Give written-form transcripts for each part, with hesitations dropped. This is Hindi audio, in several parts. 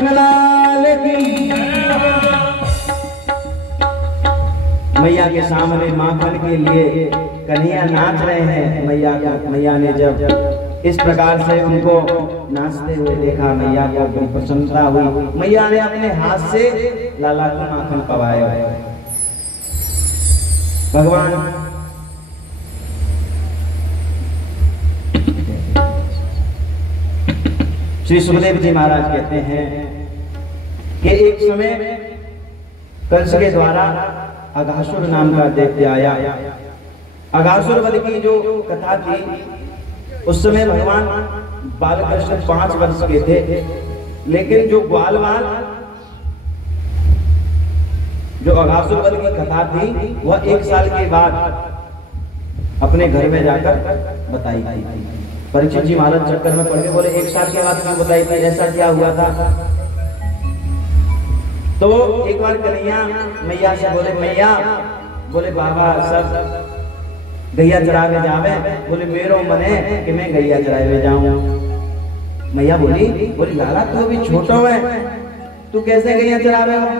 कृष्ण लाल की। मैया के सामने माखन के लिए कन्हैया नाच रहे हैं। मैया ने जब इस प्रकार से उनको नाचते हुए देखा, मैया को बड़ी प्रसन्नता हुई। मैया ने अपने हाथ से लाला को माखन पवाया। भगवान श्री सुखदेव जी महाराज कहते हैं कि एक समय कंस के द्वारा अघासुर नाम का दैत्य आया। अघासुर वध की जो कथा थी, उस समय भगवान बालकृष्ण 5 वर्ष के थे, लेकिन जो ग्वालवाल जो अघासुर वध की कथा थी वह 1 साल के बाद अपने घर में जाकर बताई गई। परीक्षित जी महाराज चक्कर में पड़ के बोले 1 साल के बाद क्यों बताई थी, ऐसा क्या हुआ था? तो एक बार कन्हैया मैया से बोले, मैया बोले बाबा सब गैया चरावे जावे। बोले मेरो मने कि मैं गैया चरावे जाऊं। मैया बोली लाला तू अभी छोटा है, तू कैसे गैया चरावे हो?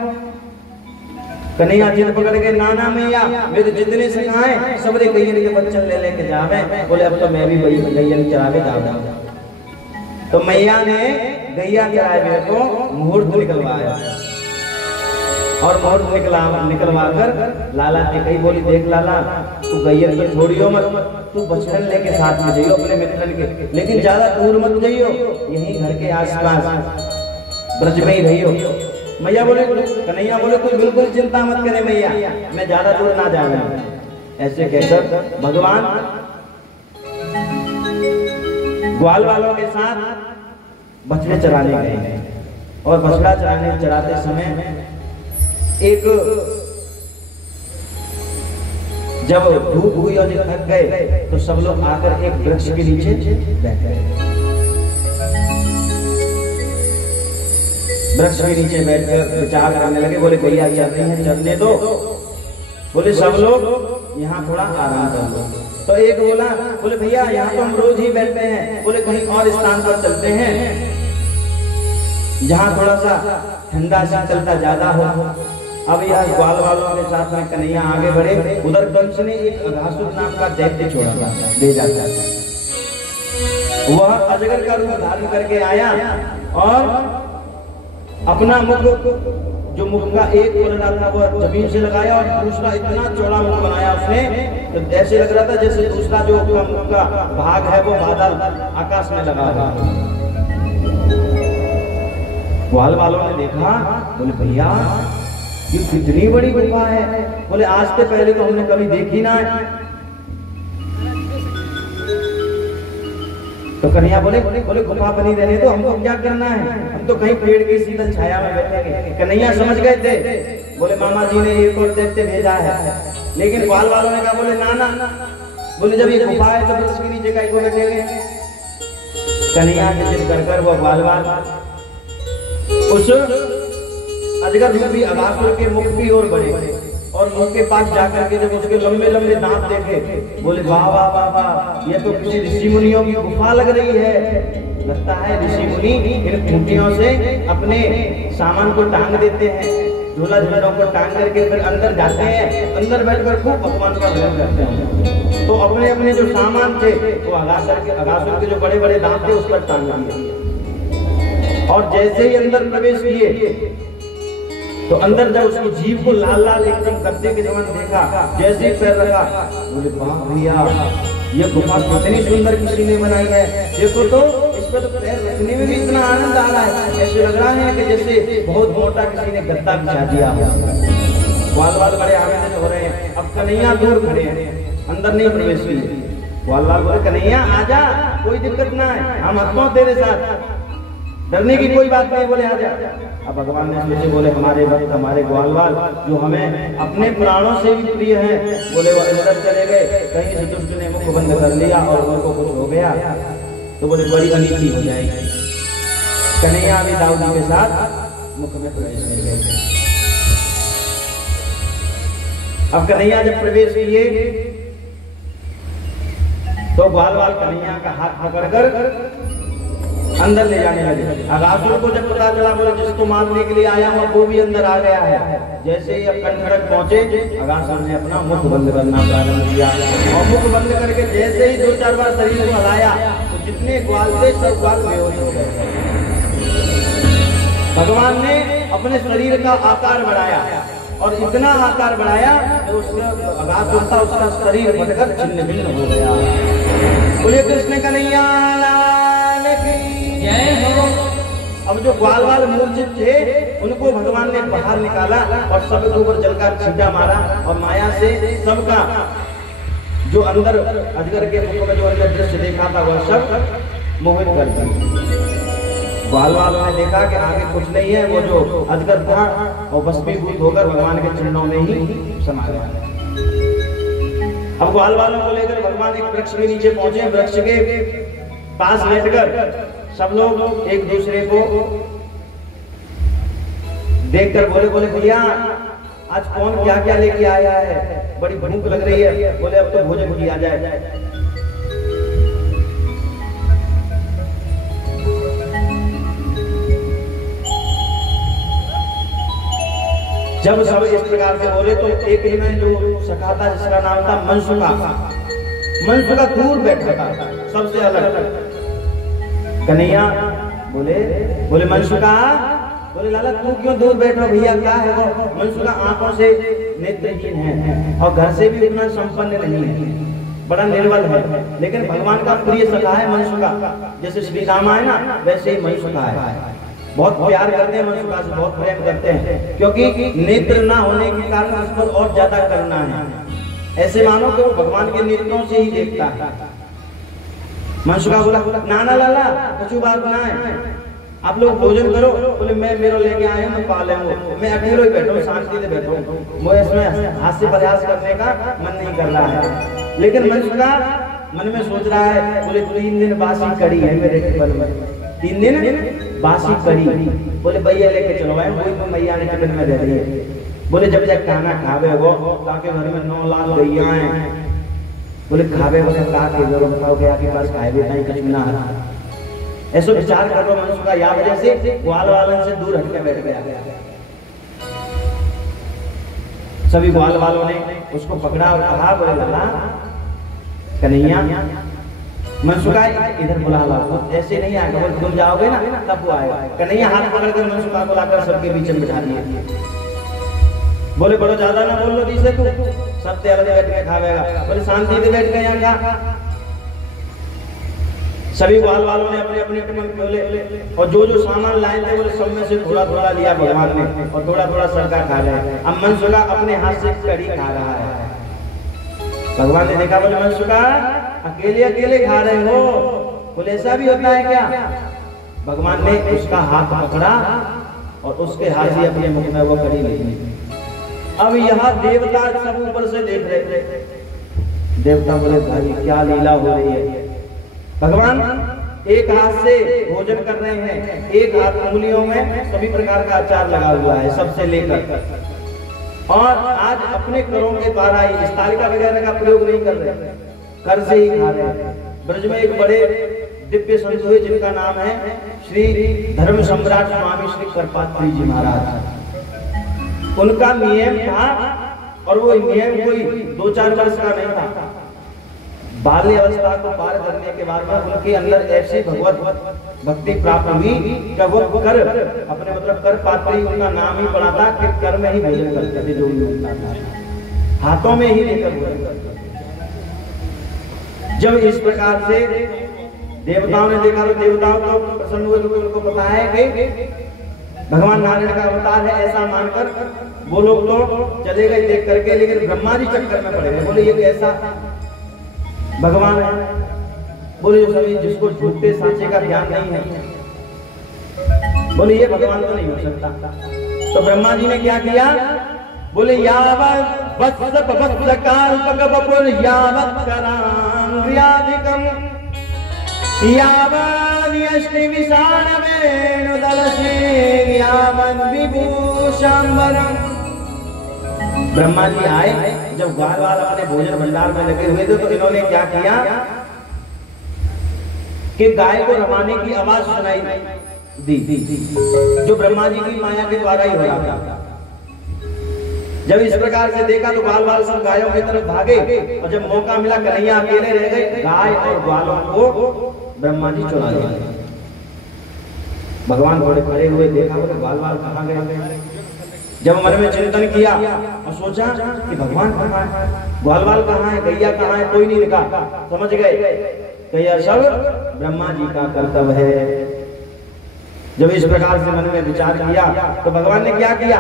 कन्हैया जिद पकड़ के, नाना मैया मेरे जितने सखाए सबरे गैया के बच्चन ले लेके जावे। बोले अब तो मैं भी गैया चरावे जाऊंगा। तो मैया ने गैया चरावे को मुहूर्त निकलवाया और मुहूर्त निकलवा कर लाला ने कही, बोली देख लाला तू गैया तो छोड़ियो मत, तू बछड़न लेके साथ में जाइयो अपने मित्रन के, लेकिन ज्यादा दूर मत जाइयो, यहीं घर के आसपास ब्रज में ही रहियो। मैया बोले, कन्हैया बोले तू बिल्कुल चिंता मत करे मैया, मैं ज्यादा दूर ना जाऊंगा। ऐसे कहकर भगवान ग्वाल वालों के साथ बछड़े चराने गए और बछड़ा चराते समय एक जब धूप हुई और थक गए तो सब लोग आकर एक वृक्ष के नीचे बैठ गए। वृक्ष के नीचे बैठकर विचार करने लगे। बोले गैया चलते हैं, चलने दो। बोले सब लोग यहाँ थोड़ा आराम कर लो। तो एक बोले भैया यहाँ तो हम रोज ही बैठते हैं, बोले कहीं और स्थान पर चलते हैं जहाँ थोड़ा सा ठंडा शीतलता ज्यादा हो। अब यह ग्वाल वालों के साथ में कन्हैया आगे बढ़े। उधर कंस ने एक अघासुर नाम का दैत्य छोड़ा था, भेजा था। वह अजगर का रूप धारण करके आया और अपना मुख, जो मुख का एक पलड़ा था वह जमीन से लगाया और दूसरा इतना चौड़ा मुख बनाया उसने, तो ऐसे लग रहा था जैसे दूसरा जो मुख का भाग है वो बादल आकाश में लगा हुआ। ग्वाल वालों ने देखा, बोले भैया ये कितनी बड़ी गुफा है। बोले आज से पहले तो हमने कभी देखी ना है। तो कन्हैया बोले गुफा बनी रहने दो, हमको क्या करना है, हम तो कहीं पेड़ की शीतल छाया में बैठेंगे। कन्हैया समझ गए थे, बोले मामा जी ने एक और दैत्य भेजा है। लेकिन ग्वाल वालों ने कहा, बोले ना, बोले जब ये गुफा है तो उसके नीचे का को बैठेंगे। कन्हैया ने जिद कर वो ग्वाल वाल उस अजगर रूपी अघासुर के मुख की ओर बढ़े और मुख के पास जाकर के जब उसके लंबे लंबे दांत देखे, बोले वाह वाह वाह वाह, ये तो किसी ऋषि मुनियों की गुफा लग रही है। लगता है ऋषि मुनि इन खूंटियों से अपने सामान को टांग देते हैं, झूला झूलों को टांग करके फिर अंदर जाते हैं, अंदर बैठकर खूब भगवान का भजन करते हैं। तो अपने अपने जो सामान थे वो अघासुर के जो बड़े बड़े दांत थे उस पर टांग दिए और जैसे ही अंदर प्रवेश किए तो अंदर जब उसकी जीभ को लाल लाल एकदम गद्दे के जमान देखा, जैसे ही पैर रखा, बोले वाह भैया ये गुफा कितनी सुंदर किसी ने बनाई है। देखो तो इस पर तो पैर रखने में भी इतना आनंद आ रहा है, ऐसे लग रहा है कि जैसे बहुत मोटा किसी ने गद्दा बिछा दिया। ग्वाल वाल बड़े आनंदित हो रहे हैं। अब कन्हैया दूर खड़े हैं, अंदर नहीं प्रवेश किए। ग्वाल वाल बोले कन्हैया आजा, कोई दिक्कत ना है, हम हंसते हैं तेरे साथ, डरने की कोई बात नहीं। बोले आजा। अब भगवान ने सोचे, बोले हमारे भक्त हमारे ग्वालवाल जो हमें अपने प्राणों से भी प्रिय है, बोले वो अंदर चले गए, कहीं से दुष्ट ने मुख बंद कर लिया और उनको कुछ हो गया तो बोले बड़ी अनीति हो जाएगी। कन्हैया भी दाऊद के साथ मुख में प्रवेश कर गए। अब कन्हैया जब प्रवेश किए तो ग्वालवाल कन्हैया का हाथ पकड़कर अंदर ले जाने लगे। अगासुर को जब पता चला, बोले जिसको मारने के लिए आया हूँ वो भी अंदर आ गया है। जैसे ही अब कंठ तक पहुंचे, अगासुर ने अपना मुख बंद करना प्रारंभ किया और मुख बंद करके जैसे ही 2-4 बार शरीर को हिलाया तो जितने ग्वाल थे सब ग्वाल बेहोश हो गए। भगवान ने अपने शरीर का आकार बढ़ाया और इतना आकार बढ़ाया कि उसका अगासुर था, उसका शरीर बढ़कर छिन्न भिन्न हो गया। बोले कृष्ण कन्हैया लाल की जय हो। अब जो ग्वाल वाल मूर्छित थे उनको भगवान ने बाहर निकाला और सबके ऊपर जल का छींटा मारा और माया से सबका जो अंदर अजगर के मुख में जो अंदर दृश्य देखा था वह सब मोहित कर दिया। ग्वाल वालों ने देखा कि आगे कुछ नहीं है, वो जो अजगर था और भस्मीभूत होकर भगवान के चरणों में ही समा गया। अब ग्वाल वालों को लेकर भगवान एक वृक्ष के नीचे पहुंचे। वृक्ष के पास बैठकर सब लोग एक दूसरे को देखकर बोले भैया आज कौन क्या क्या लेके आया है, बड़ी भूख लग रही है। बोले अब तो भोजन किया जाए। जब सब इस प्रकार से बोले तो एक ही में जो सखा था जिसका नाम था मनसुखा दूर बैठा था सबसे अलग। कन्हैया बोले मनसुखा, बोले लाला तू क्यों दूर बैठो भैया, क्या है वो? मनसुखा आंखों से नेत्रहीन है और घर से भी उतना संपन्न नहीं है, बड़ा निर्बल है, लेकिन भगवान का प्रिय सखा है मनसुखा। जैसे श्री राम है ना वैसे ही मनसुखा है। बहुत प्यार करते हैं मनसुखा से, बहुत प्रेम करते हैं, क्योंकि नेत्र ना होने के कारण उस पर और ज्यादा करना है। ऐसे मानो कि वो भगवान के नेत्रों से ही देखता है। मनसुखा बोला नाना लाला कुछ बात ना है, आप लोग भोजन करो। बोले मैं मेरा लेके आया हूँ, मैं पा लेंगे, मैं अकेले ही बैठा हूँ, शांति से बैठा हूँ, मुझे इसमें हास्य प्रयास करने का मन नहीं कर रहा है। लेकिन मनसुखा मन में सोच रहा है, बोले 3 दिन बासी कड़ी है मेरे टिफिन में, 3 दिन बासी कड़ी। बोले भैया लेके चलो भाई, वही तो मैया ने टिफिन में दे दी है। बोले जब जब खाना खावे वो ताकि घर में 9 लाख गैया हैं। बोले खावे वो का के जरो बताओ के आपके पास खाए भी नहीं कुछ ना है। ऐसा विचार कर लो मनसुखा, या वजह से ग्वाल वालों से दूर हटके बैठ गया। सभी ग्वाल वालों ने उसको पकड़ा और कहा, बोले लाला कन्हैया मनसुखा इधर बुला लाओ, ऐसे नहीं आएगा, बोले तुम जाओगे ना तब वो आएगा। कन्हैया हाथ पकड़कर मनसुखा को लाकर सबके बीच में बिठा दिया। बोले बड़ो ज्यादा ना बोल लो जिसे तू सब तेरे बैठ के खावेगा। बोले शांति से बैठ गए यहाँ। सभी ग्वाल वालों ने अपने अपने टिफिन खोले और जो जो सामान लाए थे बोले सब में से थोड़ा थोड़ा लिया भगवान ने और थोड़ा थोड़ा सरकार खा रहे। अब मनसुखा अपने हाथ से कड़ी खा रहा है। भगवान ने देखा, बोले मनसुखा अकेले अकेले खा रहे हो, बोले ऐसा भी होता है क्या? भगवान ने उसका हाथ पकड़ा और उसके हाथ से अपने मुख में वो कड़ी ली। अब यहाँ देवता सब ऊपर से देख रहे थे। देवता बोले भाई क्या लीला हो रही है। भगवान एक हाथ से भोजन कर रहे हैं, एक हाथ उंगलियों में सभी प्रकार का अचार लगा हुआ है सबसे लेकर, और आज अपने करों के द्वारा ही इस तालिका वगैरह का प्रयोग नहीं कर रहे, कर से ही खा रहे हैं। ब्रज में एक बड़े दिव्य संत हुए जिनका नाम है श्री धर्म सम्राट स्वामी श्री करपात्री जी महाराज। उनका नियम था और वो नियम कोई 2-4 वर्ष का नहीं था। बाल्य अवस्था को पार करने के बाद में उनके अंदर ऐसी भगवत भक्ति प्राप्त हुई कि वो कर अपने मतलब कर पात्री उनका नाम ही पड़ा था कि कर में ही भोजन करते थे, जो भी मिलता था हाथों में ही लेकर भोजन करते थे। जब इस प्रकार से देवताओं ने देखा तो देवताओं को प्रसन्न हुए, क्योंकि उनको पता है कि भगवान नारायण का अवतार है ऐसा मानकर वो लोग तो चले गए देख करके, लेकिन ब्रह्मा जी चक्कर में पड़े गए। बोले ये कैसा भगवान है? बोले जो सभी जिसको झूठे सांचे का ध्यान नहीं है, बोले ये भगवान तो नहीं हो सकता। तो ब्रह्मा जी ने क्या किया? बोले यावत् वत्स काल्पक बपुर यावत् करांग्र्याधिकम यावत् यष्टि विशाल वेणुदलसे यावत् विभूषांबरम। ब्रह्मा जी आए, जब ग्वाल वाल अपने भोजन भंडार में लगे हुए थे तो इन्होंने क्या किया कि गाय को रमाने की आवाज सुनाई दी जो ब्रह्मा जी की माया के द्वारा ही हो रहा था। जब इस प्रकार से देखा तो ग्वाल बाल सब गायों की तरफ भागे और जब मौका मिला कन्हैया अकेले रह गए। गाय और ग्वालों को ब्रह्मा जी चुरा लिए। भगवान थोड़े खड़े हुए देखा बोले ग्वाल बाल कहाँ गए। जब मन में चिंतन किया और सोचा कि भगवान कहाँ है, ग्वाल बाल कहाँ है, गैया कहाँ है, कोई नहीं दिखा। समझ गए कि यह सब ब्रह्मा जी का कर्तव्य है। जब इस प्रकार से मन में विचार किया तो भगवान ने क्या किया,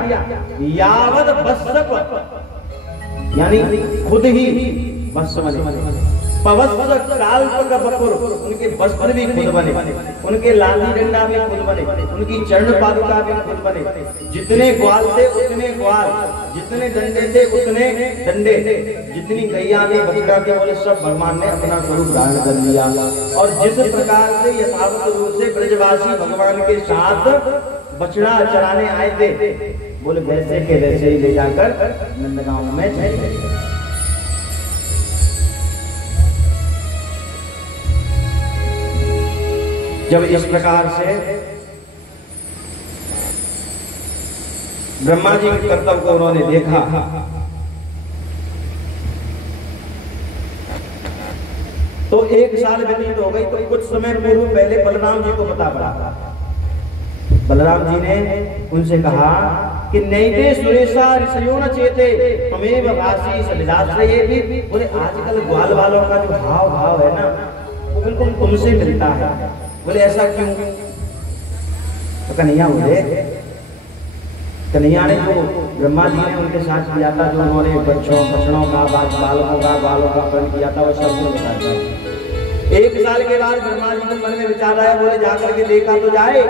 यावत बस्सप यानी खुद ही बस बने, पवस्व काल्पक बपुर उनके वस्त्र भी खुद बने, उनके लाठी डंडा भी खुद बने, उनकी चरण पादुका भी खुद बने। जितने ग्वाल थे उतने ग्वाल, जितने डंडे थे उतने डंडे, जितनी गैया ने बछड़ा के बोले सब भगवान ने अपना स्वरूप धारण कर लिया। और जिस प्रकार से यथावत रूप से ब्रजवासी भगवान के साथ बछड़ा चराने आए थे बोले वैसे के वैसे ही ले जाकर नंदगांव में चले गए। जब इस प्रकार से ब्रह्मा जी के कर्तव्य को उन्होंने देखा तो 1 साल व्यतीत हो गई। तो कुछ समय पूर्व पहले बलराम जी को पता पड़ा। बलराम जी ने उनसे कहा कि नैते सुरेशा ऋषयो न चेते हमें भाषी सलिलाश्रये भी। बोले आजकल ग्वाल वालों का जो भाव है ना वो बिल्कुल तुमसे मिलता है। बोले ऐसा क्यों। तो कन्हैया बोले, कन्हैया ने जो ब्रह्मा जी ने उनके साथ किया था, जो उन्होंने बछड़ों का बालों का अपहरण किया था वो सब कुछ बता दिया। 1 साल के बाद ब्रह्मा जी के मन में विचार आया, बोले जाकर के देखा तो जाए।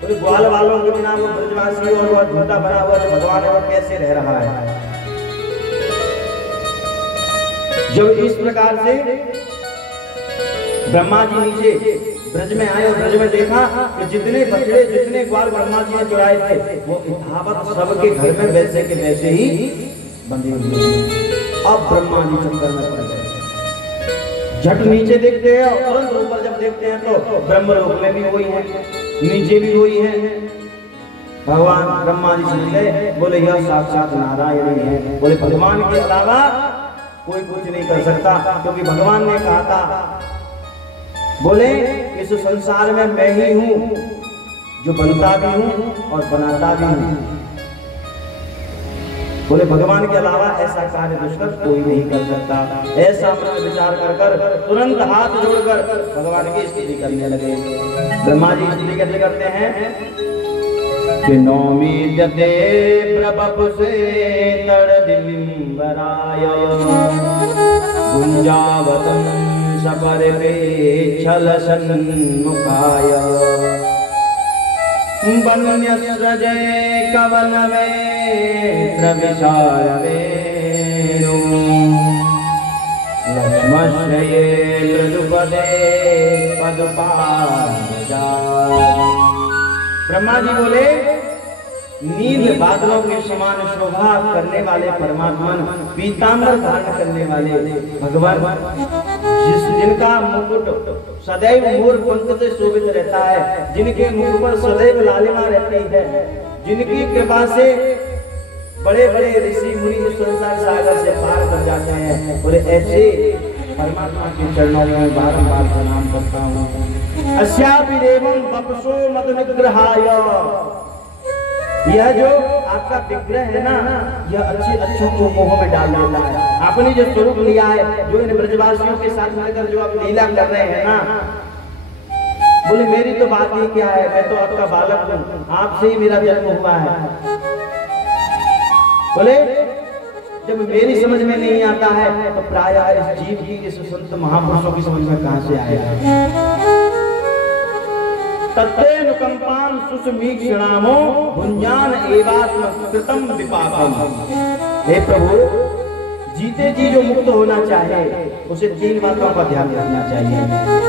बोले ग्वाल वालों के बिना वो ब्रजवासी और वो झूठा बना हुआ जो भगवान है वो कैसे रह रहा है। जब इस प्रकार से ब्रह्मा जी नीचे ब्रज में आए और ब्रज में देखा कि जितने बछड़े जितने ग्वाल ब्रह्मा जी ने चुराए थे वो यथावत सबके घर में वैसे के वैसे ही बंधे हुए हैं। अब ब्रह्मा जी चक्कर में पड़ गए। झट नीचे देखते हैं और तुरंत ऊपर जब देखते हैं तो ब्रह्मलोक में भी वही है, नीचे भी वही है। भगवान ब्रह्मा जी सुन गए, बोले यह साक्षात नारायण ही है। बोले भगवान के अलावा कोई कुछ नहीं कर सकता, क्योंकि भगवान ने कहा था, बोले इस संसार में मैं ही हूं जो बनता भी हूं और बनाता भी हूं। बोले भगवान के अलावा ऐसा कार्य दुष्कर कोई नहीं कर सकता। ऐसा मन विचार कर तुरंत हाथ जोड़कर भगवान की स्तुति करने लगे। ब्रह्मा जी स्तुति कैसे करते हैं कि नौमी जते प्रभुसे तड़दिम्बराय गुंजावतम सपर पे छल सन्मुखाय वन्यस्रजय कवन वेत्र विशाल वेणु लक्ष्मश्रये मृदुपदे पदपाजा। ब्रह्मा जी बोले नील बादलों के समान शोभा करने वाले परमात्मन, पीतांबर धारण करने वाले भगवान, जिनका मुकुट सदैव मोर पंख से शोभित रहता है, जिनके मुख पर सदैव लालिमा रहती है, जिनकी कृपा से बड़े बड़े ऋषि मुनि संसार सागर से पार कर जाते हैं। और ऐसे परमात्मा के चरणों में बारंबार प्रणाम करता हूँ। अस्यापि देवं वपुषो मद निग्रहाय, यह जो आपका विग्रह है ना, यह अच्छों को मोह में डाल देता है। आपने जो स्वरूप लिया है, जो इन ब्रजवासियों के साथ मिलकर जो आप लीला कर रहे हैं ना, बोले मेरी तो बात ही क्या है, मैं तो आपका बालक हूँ, आपसे ही मेरा जन्म हुआ है। बोले जब मेरी समझ में नहीं आता है तो प्रायः इस जीव की, इस संत महापुरुषों की समझ में कहां से आएगा। तत्तेनुकंपां सुसमीक्षणामो भुंजान एवात्म कृतम विपाकम। हे प्रभु, जीते जी जो मुक्त होना चाहे उसे 3 बातों का ध्यान रखना चाहिए।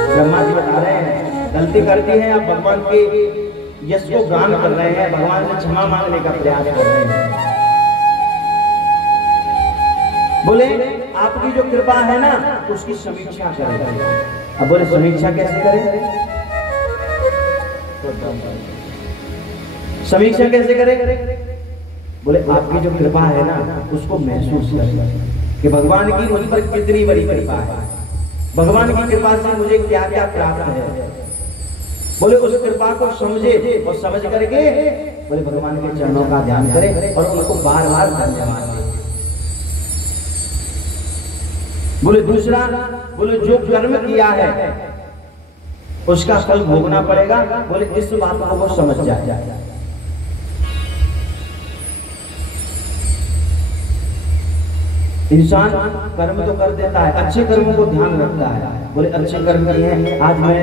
ब्रह्मा जी बता रहे हैं, गलती करती है आप भगवान के यश को गान कर रहे हैं, भगवान से क्षमा मांगने का प्रयास कर रहे हैं, बोले आपकी जो कृपा है ना उसकी समीक्षा करें। अब बोले समीक्षा कैसे करें? समीक्षा कैसे करें? बोले आपकी जो कृपा है ना उसको महसूस करें कि भगवान की मुझ पर कितनी बड़ी कृपा है, भगवान की कृपा से मुझे क्या क्या प्राप्त है। बोले उस कृपा को समझे और समझ करके बोले भगवान के चरणों का ध्यान करें और उनको बार बार धन्यवाद दें। बोले दूसरा, बोले जो कर्म किया है उसका फल भोगना पड़ेगा। बोले इस बात को वो समझ जाए। इंसान कर्म तो कर देता है, अच्छे कर्मों को ध्यान रखता है। बोले अच्छे कर्म किए हैं, आज मैं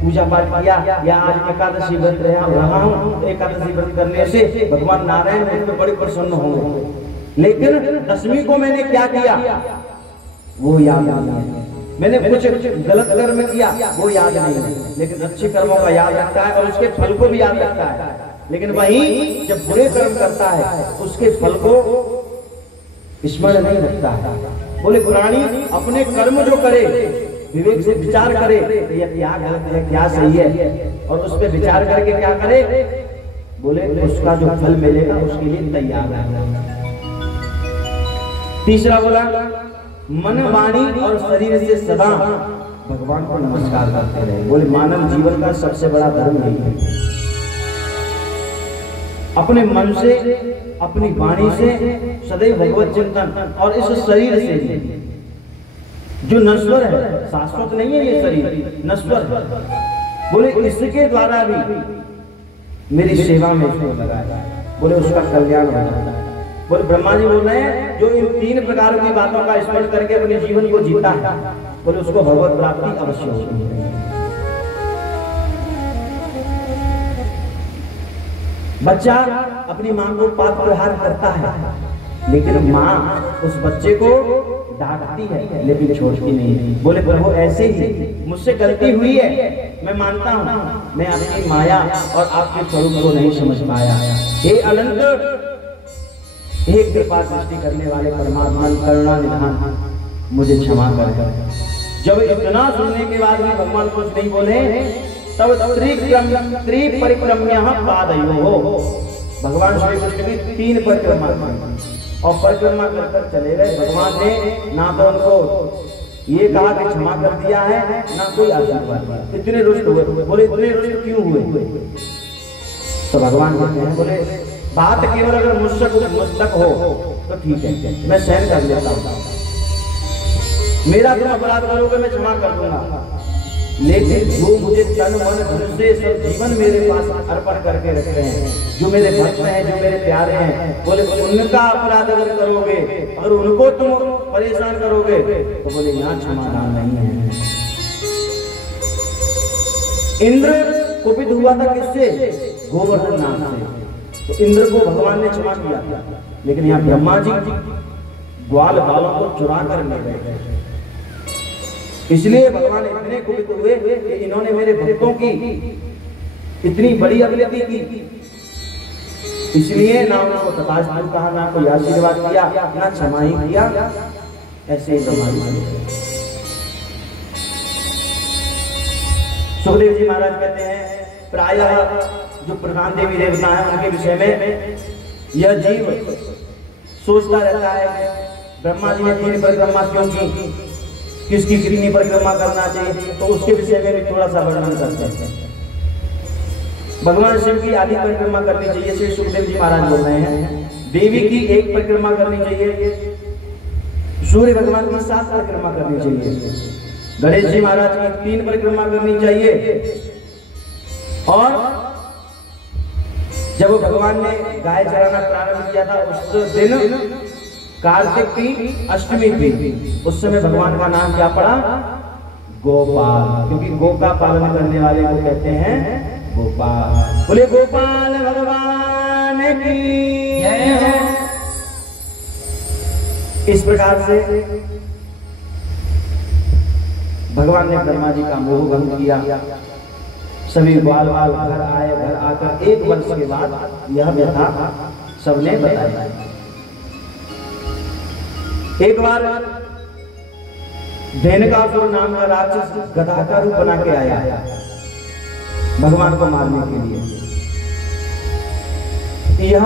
पूजा पाठ किया या आज एकादशी व्रत रहा हूँ, एकादशी व्रत करने से भगवान नारायण मुझ में बड़े प्रसन्न होंगे। लेकिन दशमी को मैंने क्या किया वो याद नहीं है, मैंने कुछ गलत कर्म किया वो याद नहीं है, लेकिन अच्छे कर्मों का याद रखता है और उसके फल को भी याद रखता है। लेकिन वही जब बुरे कर्म करता है उसके फल को स्मरण नहीं रखता है। बोले पुराणी अपने कर्म जो करे विवेक से विचार करे तो यह क्या गलत है क्या सही है और उस पर विचार करके क्या करे। बोले उसका जो फल मिलेगा उसके लिए तैयार है। तीसरा बोला मन वाणी और शरीर से सदा भगवान को नमस्कार करते रहे। बोले मानव जीवन का सबसे बड़ा धर्म यही है, अपने मन से अपनी वाणी से सदैव भगवत चिंतन और इस शरीर से जो नश्वर है, शाश्वत नहीं है ये शरीर, नश्वर है। बोले इसके द्वारा भी मेरी सेवा में इसको लगाया। बोले उसका कल्याण हो जाता है। बोले ब्रह्मा जी बोल रहे हैं जो इन 3 प्रकार की बातों का स्मरण करके अपने जीवन को जीता है बोले उसको भगवत प्राप्ति अवश्य होती है। बच्चा अपनी मां को पात प्रहार करता है लेकिन मां उस बच्चे को डांटती है लेकिन छोड़ती नहीं है। बोले प्रभु ऐसे ही मुझसे गलती हुई है, मैं मानता हूं मैं आपकी माया और आपके स्वरूप को नहीं समझ पाया। हे अनंत, हे कृपा सृष्टि करने वाले परमात्मा करुणा निधान मुझे क्षमा कर। जब इतना सुनने के बाद भी भगवान कुछ नहीं बोले तब त्रिपरिक्रम्य पादयोः भगवान श्री कृष्ण की 3 परिक्रमा और परिक्रमा कर चले गए। भगवान ने ना तो उनको ये कहा कि क्षमा कर दिया है ना कोई आशीर्वाद। इतने रुष्ट हुए। बोले इतने रुष्ट क्यों हुए? तो भगवान कहते हैं बोले बात केवल अगर मुझ तक हो तो ठीक है, मैं सहन कर लेता हूँ, मेरा तुम अपराध करोगे मैं क्षमा कर दूंगा। लेकिन जो मुझे तन मन धन से सब जीवन मेरे पास अर्पण करके रखते हैं, जो मेरे भक्त हैं, जो मेरे प्यारे हैं, बोले उनका अपराध अगर करोगे, अगर उनको तुम परेशान करोगे तो बोले यहाँ क्षमादान नहीं है। इंद्र कुपित हुआ था किससे? गोवर्धन नाम से। तो इंद्र को भगवान ने क्षमा किया था, लेकिन यहाँ ब्रह्मा जी ग्वाल बालों को चुरा कर ले गए। इसलिए भगवान इतने कुपित हुए कि इन्होंने मेरे भक्तों की इतनी बड़ी अवनति की, इसलिए ना उनको तथास्तु कहा, ना कोई आशीर्वाद किया, ना क्षमा ही किया। ऐसे ही ब्रह्मा जी। सुखदेव जी महाराज कहते हैं प्रायः जो प्रधान देवी देवता है उनके विषय में यह जीव सोचता रहता है ब्रह्मा जी ने 3 परिक्रमा क्यों की, किसकी कितनी परिक्रमा करना चाहिए, तो उसके विषय में भी थोड़ा सा वर्णन करते हैं। भगवान शिव की आधी परिक्रमा करनी चाहिए, श्री सुखदेव जी महाराज बोल रहे हैं। देवी की 1 परिक्रमा करनी चाहिए, सूर्य भगवान की 7 परिक्रमा करनी चाहिए, गणेश जी महाराज की 3 परिक्रमा करनी चाहिए। और जब भगवान ने गाय चराना प्रारंभ किया था उस दिन कार्तिक की अष्टमी थी, उस समय भगवान का नाम क्या पड़ा? गोपाल, क्योंकि गो का पालन करने वाले को कहते हैं गोपाल। बोले गोपाल भगवान की जय हो। इस प्रकार से भगवान ने ब्रह्मा जी का मोह भंग किया। सभी ग्वाल वाल घर आए, घर आकर 1 वर्ष के बाद यह व्यथा सबने बताया। एक बार धेनुकासुर नाम का राक्षस गधा का रूप बना के आया भगवान को मारने के लिए। यह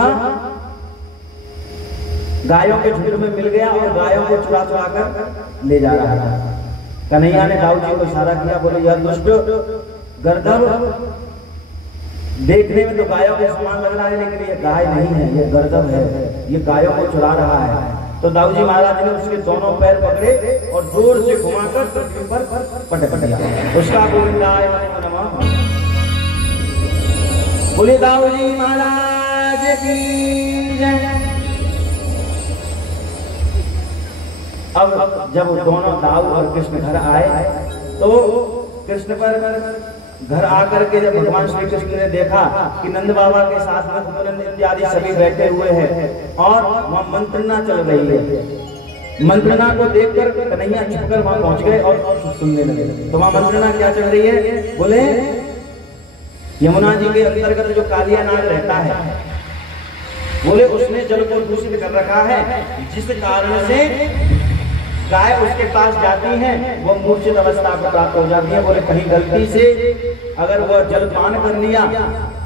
गायों के झुंड में मिल गया और गायों को चुरा चुरा कर ले जा रहा था। कन्हैया ने दाऊ जी को इशारा किया, बोले यह दुष्ट गर्दभ देखने में तो गायों के समान लग रहा है, लेकिन ये गाय नहीं है, ये गर्दभ है, ये गायों को चुरा रहा है। तो दाऊ जी महाराज ने उसके दोनों पैर पकड़े और जोर से घुमाकर पृथ्वी पर पटक दिया। उसका गोविंदाय नमः। बोले दाऊ जी महाराज की जय। अब जब दोनों दाऊ और कृष्ण घर आए तो कृष्ण पर घर आकर के जब भगवान श्री कृष्ण ने देखा कि नंद बाबा के साथ में उपनंद इत्यादि सभी बैठे हुए हैं और वहां मंत्रणा चल रही है। मंत्रणा को देखकर कन्हैया छुपकर वहां पहुंच गए और सुनने लगे। तो वहां मंत्रणा क्या चल रही है? बोले यमुना जी के अंतर्गत जो कालिया नाग रहता है, बोले उसने जल को दूषित कर रखा है, जिस कारण से गाय उसके पास जाती है वो मूर्छित अवस्था को प्राप्त हो जाती है। बोले कहीं गलती से अगर वह जल पान कर लिया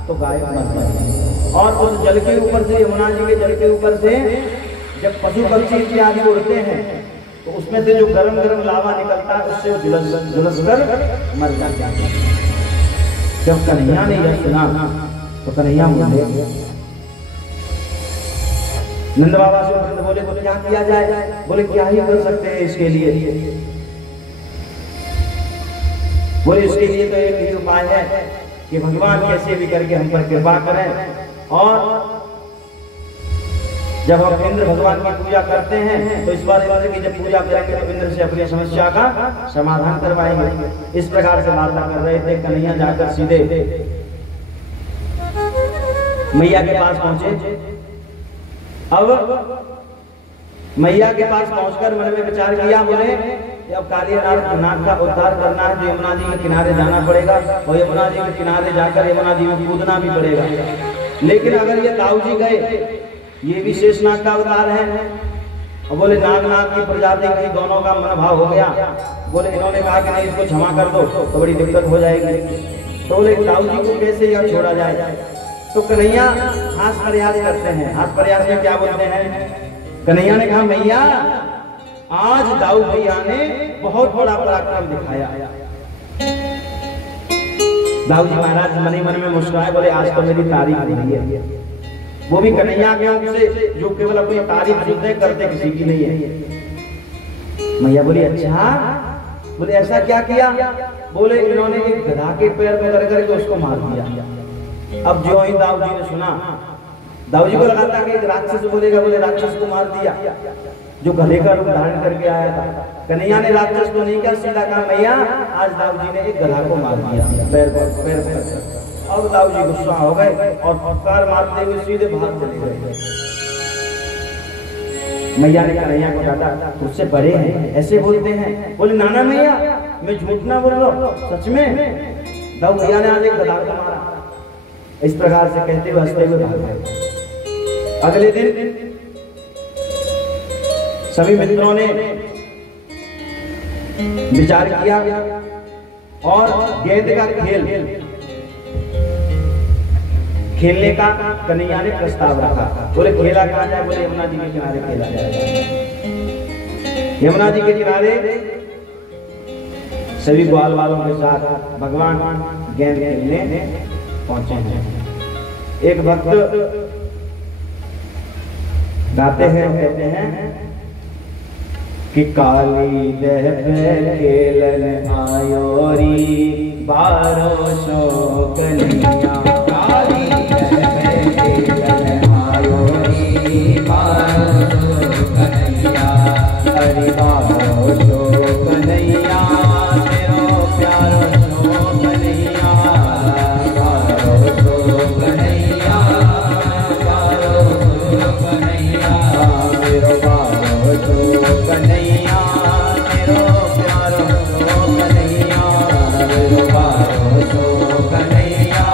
तो गाय मर जाती। और उस जल के ऊपर से, यमुना जी के जल के ऊपर से जब पशु पक्षी इत्यादि उड़ते हैं तो उसमें से जो गरम गरम लावा निकलता है उससे झुलस कर मर जाता है। जब कन्हैया ने यह सुना तो कन्हैया बोले, नंद बाबा से बोले तो क्या किया जाए? बोले क्या ही कर सकते हैं इसके लिए? बोले इसके लिए तो एक ही उपाय है कि भगवान कैसे भी करके हम पर कृपा करें। और जब हम इंद्र भगवान की पूजा करते हैं तो इस बार इंद्र की जब पूजा करेंगे तो इंद्र से अपनी समस्या का समाधान करवाएंगे। इस प्रकार से वार्ता कर रहे थे। कन्हैया जाकर सीधे मैया के पास पहुंचे। अब मैया के पास पहुंचकर मन में विचार किया, बोले अब कालिया नाग का उद्धार करना है तो यमुना जी के किनारे जाना पड़ेगा और यमुना जी के किनारे जाकर यमुना जी में कूदना भी पड़ेगा। लेकिन अगर ये दाऊ जी गए, ये भी शेषनाग का अवतार है, और बोले नाग की प्रजाति कहीं दोनों का मनभाव हो गया। बोले इन्होंने कहा कि नहीं इसको क्षमा कर दो तो बड़ी दिक्कत हो जाएगी। तो बोले दाऊ जी को कैसे यह छोड़ा जाए? तो कन्हैया हास प्रयास करते हैं। हास प्रयास में क्या बोलते हैं? कन्हैया ने कहा मैया आज दाऊ भैया ने बहुत बड़ा पराक्रम दिखाया। दाऊ जी महाराज मन ही मन में मुस्कुराए, बोले आज तो मेरी तारीफ हो रही है। वो भी कन्हैया के मुख से, जो केवल अपनी तारीफ सुनते करते किसी की नहीं है। मैया बोली अच्छा, बोले ऐसा क्या किया? बोले इन्होंने एक गधा के पैर पकड़ करके उसको मार दिया। अब जो ही दाऊ जी ने सुना, दाऊ जी को लगा था कि एक राक्षस बोलेगा, बोले राक्षस को मार दिया जो गधे का रूप धारण करके आया था। कन्हैया ने राक्षस को नहीं किया, सीधा कहा मैया आज दाऊ जी ने एक गधा को मार दिया पैर पर। अब दाऊ जी गुस्सा हो गए और फटकार मारते हुए सीधे भाग चले गए। मैया ने कन्हैया को डांटा, तुझसे बड़े हैं ऐसे बोलते हैं? बोले नाना मैया मैं झूठ ना बोल रहा हूं, सच में दाऊ भैया ने आज एक गधा को मारा। इस प्रकार से कहते हुए हंसते हुए भाग गए। अगले दिन सभी मित्रों ने विचार किया और गेंद का खेल खेलने का कन्हैया ने प्रस्ताव रखा। बोले खेला कहाँ जाए? बोले यमुना जी के किनारे खेला जाए। यमुना जी के किनारे सभी ग्वाल वालों के साथ भगवान गेंद खेलने पहुंचे हैं। एक भक्त गाते हैं, कहते हैं कि काली दह पे खेलन आयोरी बारो सो कन्हैया। काली दह पे खेलन आयोरी बारो सो कन्हैया। हरि बारो सो कन्हैया तेरो प्यारो सो कन्हैया। बारो सो कन्हैया बारो सो कन्हैया मेरो बारो सो कन्हैया तेरो प्यारो सो कन्हैया मेरो बारो सो कन्हैया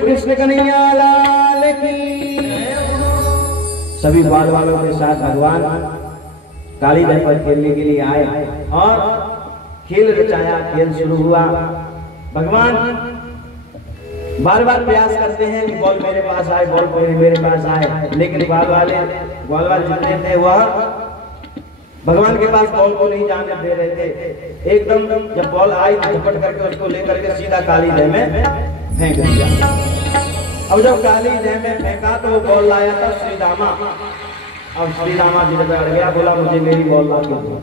कृष्ण कन्हैया लाल की। सभी बाल वालों के साथ भगवान काली दह पर खेलने के लिए आए और खेल रचाया, खेल शुरू हुआ। भगवान बार बार प्रयास करते हैं कि बॉल मेरे पास आए, बॉल मेरे पास आए, लेकिन बाल वाले जितने थे वह भगवान के पास बॉल को नहीं जाने दे रहे थे। एकदम जब बॉल आई तो झपट करके उसको लेकर के सीधा काली दह में फेंक दिया। अब जब काली दह में फेंका तो वो बॉल लाया था श्रीदामा। अब श्रीदामा जी पे अड़ गया, बोला मुझे मेरी बॉल ला के दो।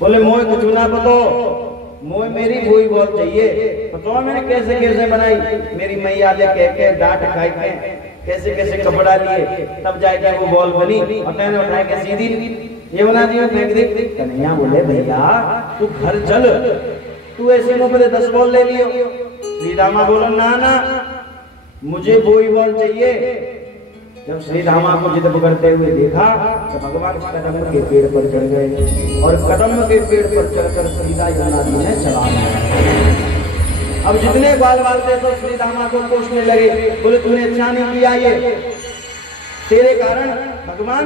बोले मोए कुछ ना पतो, मोए मेरी वही बॉल चाहिए। पता मैंने कैसे कैसे बनाई, मेरी मैया ने कह के डांट खाई के कैसे कैसे कपड़ा लिए, तब जाके वो बॉल बनी और मैंने उठा के सीधी ये बना दी, फेंक दी। कन्हैया बोले भैया तू घर चल, तू ऐसे मुंह पे 10 बॉल ले लियो। श्रीदामा बोलो ना ना मुझे वही बॉल चाहिए। जब श्रीदामा को जिद पकड़ते हुए देखा तो भगवान कदम के पेड़ पर चढ़ गए और कदम के पेड़ पर चढ़कर सीधा यमुना जी ने चला दिया। अब जितने बाल थे तो श्रीदामा को कोसने लगे, बोले तूने अच्छा नहीं किया, ये तेरे कारण भगवान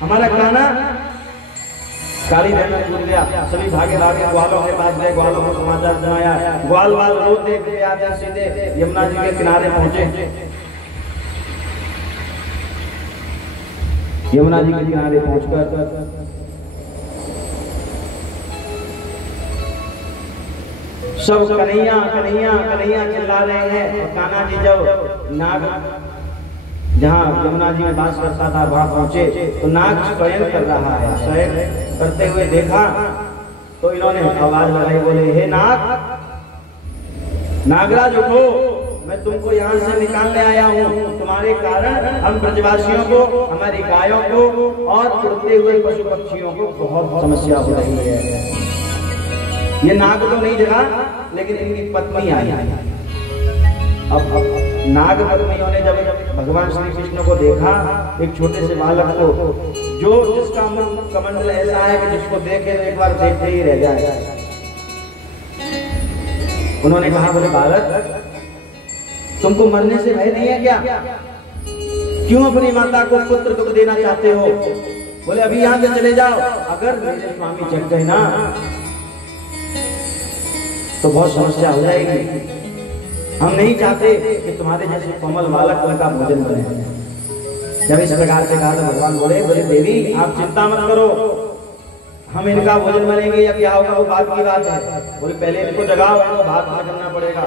हमारा कान्हा काली दह में कूद गया। सभी भागे भागे ग्वालों के पास गए, ग्वालों को समाचार सुनाया। ग्वाल वाल रोते हुए आते सीधे यमुना जी के किनारे पहुंचे। यमुना जी के किनारे पहुंचकर सब कन्हैया कन्हैया कन्हैया चिल्ला रहे हैं। कान्हा जी जब नाग जहाँ यमुना जी में वास करता था वहां पहुंचे तो नाग स्वयं कर रहा है। स्वयं करते हुए देखा तो इन्होंने आवाज लगाई, बोले हे नाग, नागराज उठो, मैं तुमको यहाँ से निकालने आया हूँ। तुम्हारे कारण हम ब्रजवासियों को, हमारी गायों को और उड़ते हुए पशु पक्षियों को बहुत समस्या हो रही है। ये नाग तो नहीं जगा, लेकिन इनकी पत्नी आई। अब नाग पत्नियों ने जब भगवान श्री कृष्ण को देखा, एक छोटे से बालक को जिसका मुख कमंडल ऐसा है कि जिसको देखे तो एक बार देखते ही रह जाए, उन्होंने कहा, बोले बालक तुमको मरने से भय नहीं है क्या? क्यों अपनी माता को पुत्र दुख देना चाहते हो? बोले अभी यहाँ से चले जाओ, अगर मेरे स्वामी जग गए ना तो बहुत समस्या हो जाएगी। हम नहीं चाहते कि तुम्हारे जैसे कोमल बालक का भोजन बने। जब इस प्रकार से कहा तो भगवान बोले देवी आप चिंता मत करो, हम इनका भोजन बनेंगे या क्या होगा वो बात की बात है। बोले पहले इनको जगाओ, इनको बात ना करना पड़ेगा।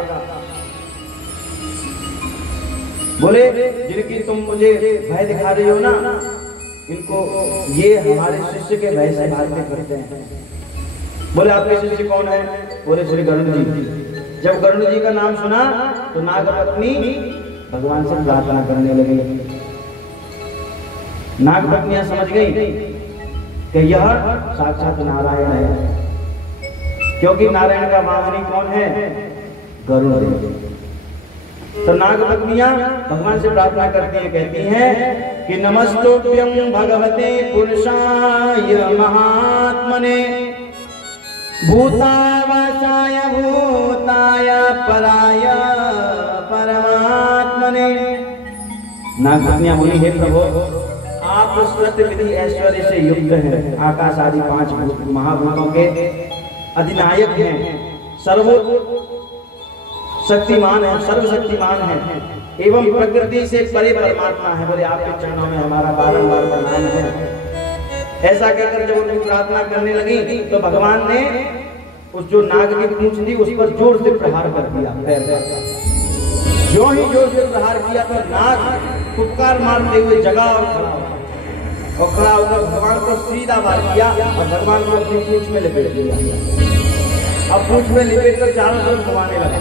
बोले जिनकी तुम मुझे भय दिखा रही हो ना, इनको ये हमारे शिष्य के भय से बातें करते हैं। बोले आपके शिष्य कौन है? बोले श्री गरुड़ जी। जब गरुड़ जी का नाम सुना तो नाग पत्नी भगवान से प्रार्थना करने लगी। नाग पत्नियां समझ गई कि यह साक्षात नारायण है, क्योंकि नारायण का वाहनी कौन है? गरुड़ देव। तो नाग पत्नियां भगवान से प्रार्थना करती हैं, कहती हैं कि नमस्तुभ्यं भगवते पुरुषाय महात्मने भूतावासाय भूताय पराय नागकन्या बोली, हे प्रभु आप सत्य विधि ऐश्वर्य से युक्त हैं, आकाश आदि 5 महाभूतों के अधिनायक हैं, सर्वशक्तिमान हैं, सर्वशक्तिमान हैं एवं प्रकृति से परे परमात्मा है। बोले आपके चरणों में हमारा बारंबार प्रणाम है। ऐसा कहकर जब उनकी प्रार्थना करने लगी तो भगवान ने उस जो नाग की पूंछ थी उस पर जोर से प्रहार कर दिया पैर पर। जो ही जोर से प्रहार किया तो नाग फुफकार मारते हुए जगा और खड़ा होकर भगवान को सीधा वार किया और भगवान को अपनी पूंछ में लपेट दिया। अब पूंछ में लपेट कर चारों तरफ घुमाने लगा।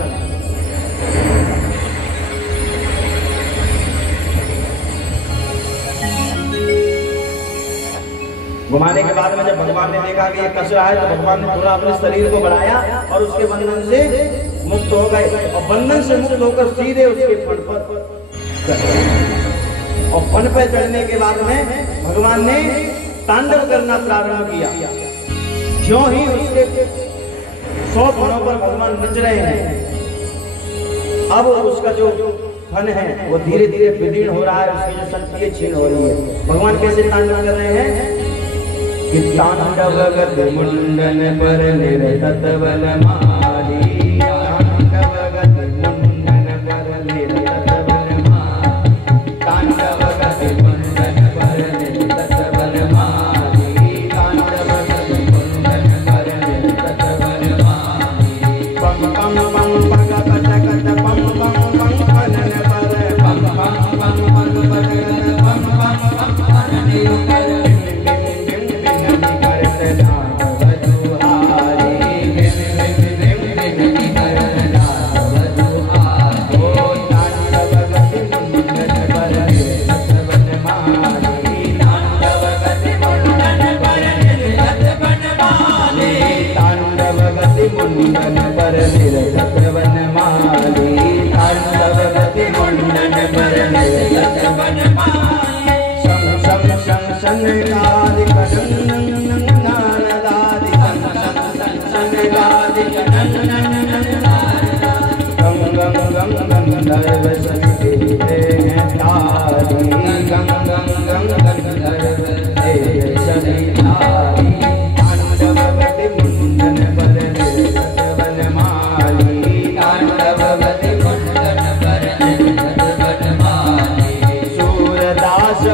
घुमाने के बाद में जब भगवान ने देखा कि ये कस रहा है तो भगवान ने थोड़ा अपने शरीर को बढ़ाया और उसके बंधन से मुक्त हो गए और बंधन से मुक्त होकर सीधे उसके फन पर और फन पर चढ़ने के बाद में भगवान ने तांडव करना प्रारंभ किया। जो ही उसके 100 फनों पर भगवान नच रहे हैं, अब उसका जो फन है वो धीरे धीरे विदीर्ण हो रहा है, उसकी जो शक्ति छीन हो रही है। भगवान कैसे तांडव कर रहे हैं कि तांडव गति मुंडन पर निरत बल मारी, तांडव गति मुंडन पर निरत बल मारी, तांडव गति मुंडन पर निरत बल मारी, तांडव गति मुंडन पर निरत बल मारी। पम पम पम पग कट कट पम पम पम पनन पर पम पम पम पग कट कट पम पम पम पनन पर मुंडन पर निरत वन माली, तांडव गति मुंडन पर निरत वन माली। शं शं शं शंगादि कनन्नादादि शं शं शं शंगादि कनन्नादादि गं गं गं गंधर्व सखी हैं तारी, गं गं गं गंधर्व सखी तारी। तांडव गति मुंडन पर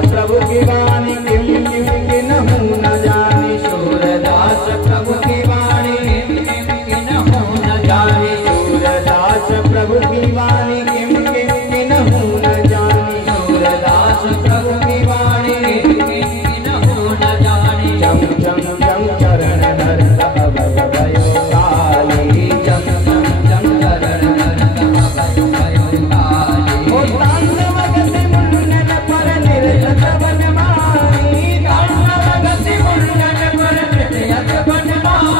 प्रभु की वाणी किम किम किन्हु न जानी, सूरदास प्रभु की वाणी किम किम किन्हु न जानी, सूरदास प्रभु की वाणी किम किम किन्हु न जानी, सूरदास प्रभु की वाणी किम किम किन्हु न जानी। जम जम जम चरण धर तब भयो काली, जम जम जम चरण धर तब भयो काली। ओ तांडव गति मुंडन पर निरत वन मारी, तांडव गति मुंडन पर निरत वन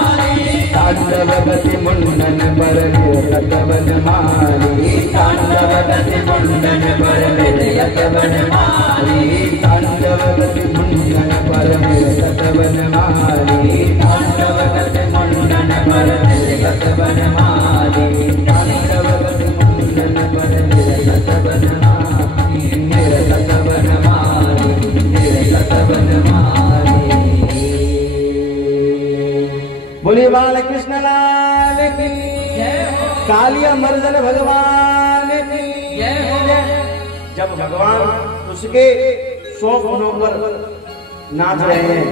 मारी, तांडव गति मुंडन पर निरत वन मारी, तांडव गति मुंडन पर निरत वन मारी, तांडव गति मुंडन पर निरत वन मारी, तांडव गति मुंडन पर निरत वन मारी, तांडव गति मुंडन पर निरत वन मारी, निरत वन मारी, निरत वन मारी। बोलिए बाल कृष्ण लाल की जय हो, कालिया मर्दन भगवान की जय हो। जब भगवान उसके 100 फनों पर नाच रहे हैं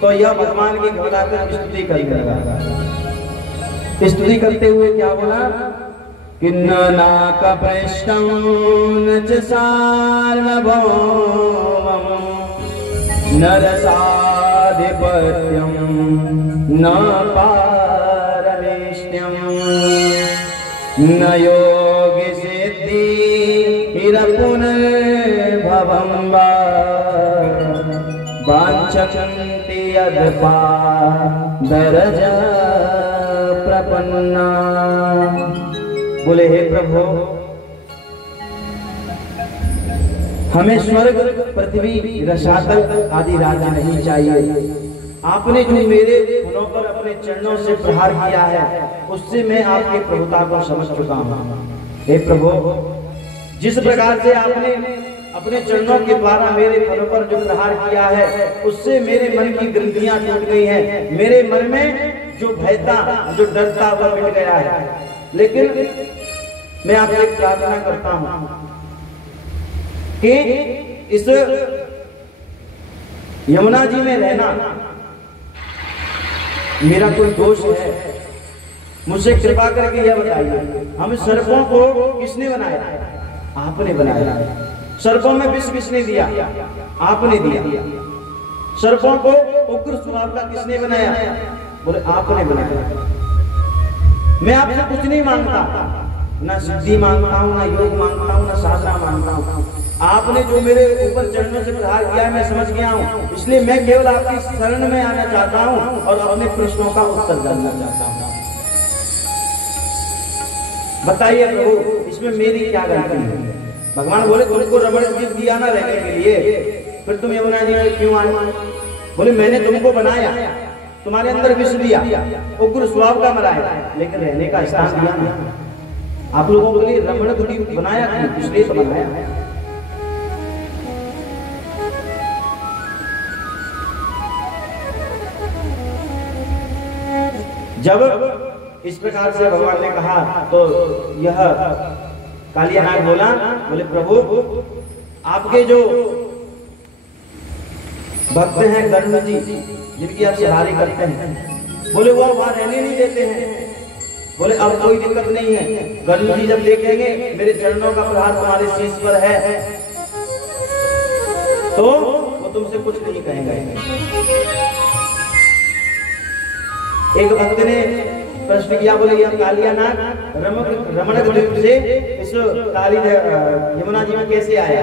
तो यह भगवान की घबराकर स्तुति करने लगा। स्तुति करते हुए क्या बोला कि नाक पृष्ठं न च सार्वभौमं नरसाधिपत्यं न पारमेष्ठ्यं न योगि सिद्धिरपुनर्भवं वा वाञ्छन्ति यद्पादरजा प्रपन्ना। बोले हे प्रभु, हमें स्वर्ग पृथ्वी रसातल आदि राज्य नहीं चाहिए। आपने जो मेरे फनों पर अपने चरणों से प्रहार किया है उससे मैं आपकी प्रभुता को समझ चुका हूँ। हे प्रभु, जिस प्रकार से आपने अपने चरणों के द्वारा मेरे फलों पर जो प्रहार किया है उससे मेरे मन की ग्रंथियां टूट गई हैं, मेरे मन में जो भय था, जो डर था वह मिट गया है। लेकिन मैं आपसे प्रार्थना करता हूं कि इस यमुना जी में रहना मेरा कोई दोष है, मुझसे कृपा करके यह बताइए। हम सर्पों को किसने बनाया? आपने बनाया। सर्पों में विष किसने दिया? आपने दिया। सर्पों को उग्र स्वभाव का किसने बनाया? बोले आपने बनाया। मैं आपसे कुछ नहीं मांगता, ना सिद्धि मांगता हूं, ना योग मांगता हूं, ना साधना मांगता हूं। आपने जो मेरे ऊपर चरणों से प्रहार किया है मैं समझ गया हूं, इसलिए मैं केवल आपकी शरण में आना चाहता हूं और अपने प्रश्नों का उत्तर जानना चाहता हूं। बताइए प्रभु, इसमें मेरी क्या गलती है? भगवान बोले तुमको रबड़ गिफ्ट दिया ना रहने के लिए, फिर तुम यमुना जी में क्यों आए? बोले मैंने तुमको बनाया, तुम्हारे अंदर विष दिया, उग्र स्वभाव का बनाया, लेकिन रहने का स्थान दिया ना। आप लोगों के लिए रबड़ गिफ्ट बनाया क्यों? इसलिए तो बनाया। जब इस प्रकार से भगवान ने कहा तो यह कालिया नाग बोला, बोले प्रभु आपके जो भक्त हैं गरुड़ जी, जिनकी आप सवारी करते हैं, बोले वो वहां रहने नहीं देते हैं। बोले अब कोई दिक्कत नहीं है, गरुड़ जी जब देखेंगे मेरे चरणों का प्रहार तुम्हारे शीश पर है तो वो तुमसे कुछ नहीं कहेंगे। एक भक्त ने प्रश्न किया, बोले यह कालिया नाग रमणक द्वीप से इस काली यमुना जी में कैसे आया?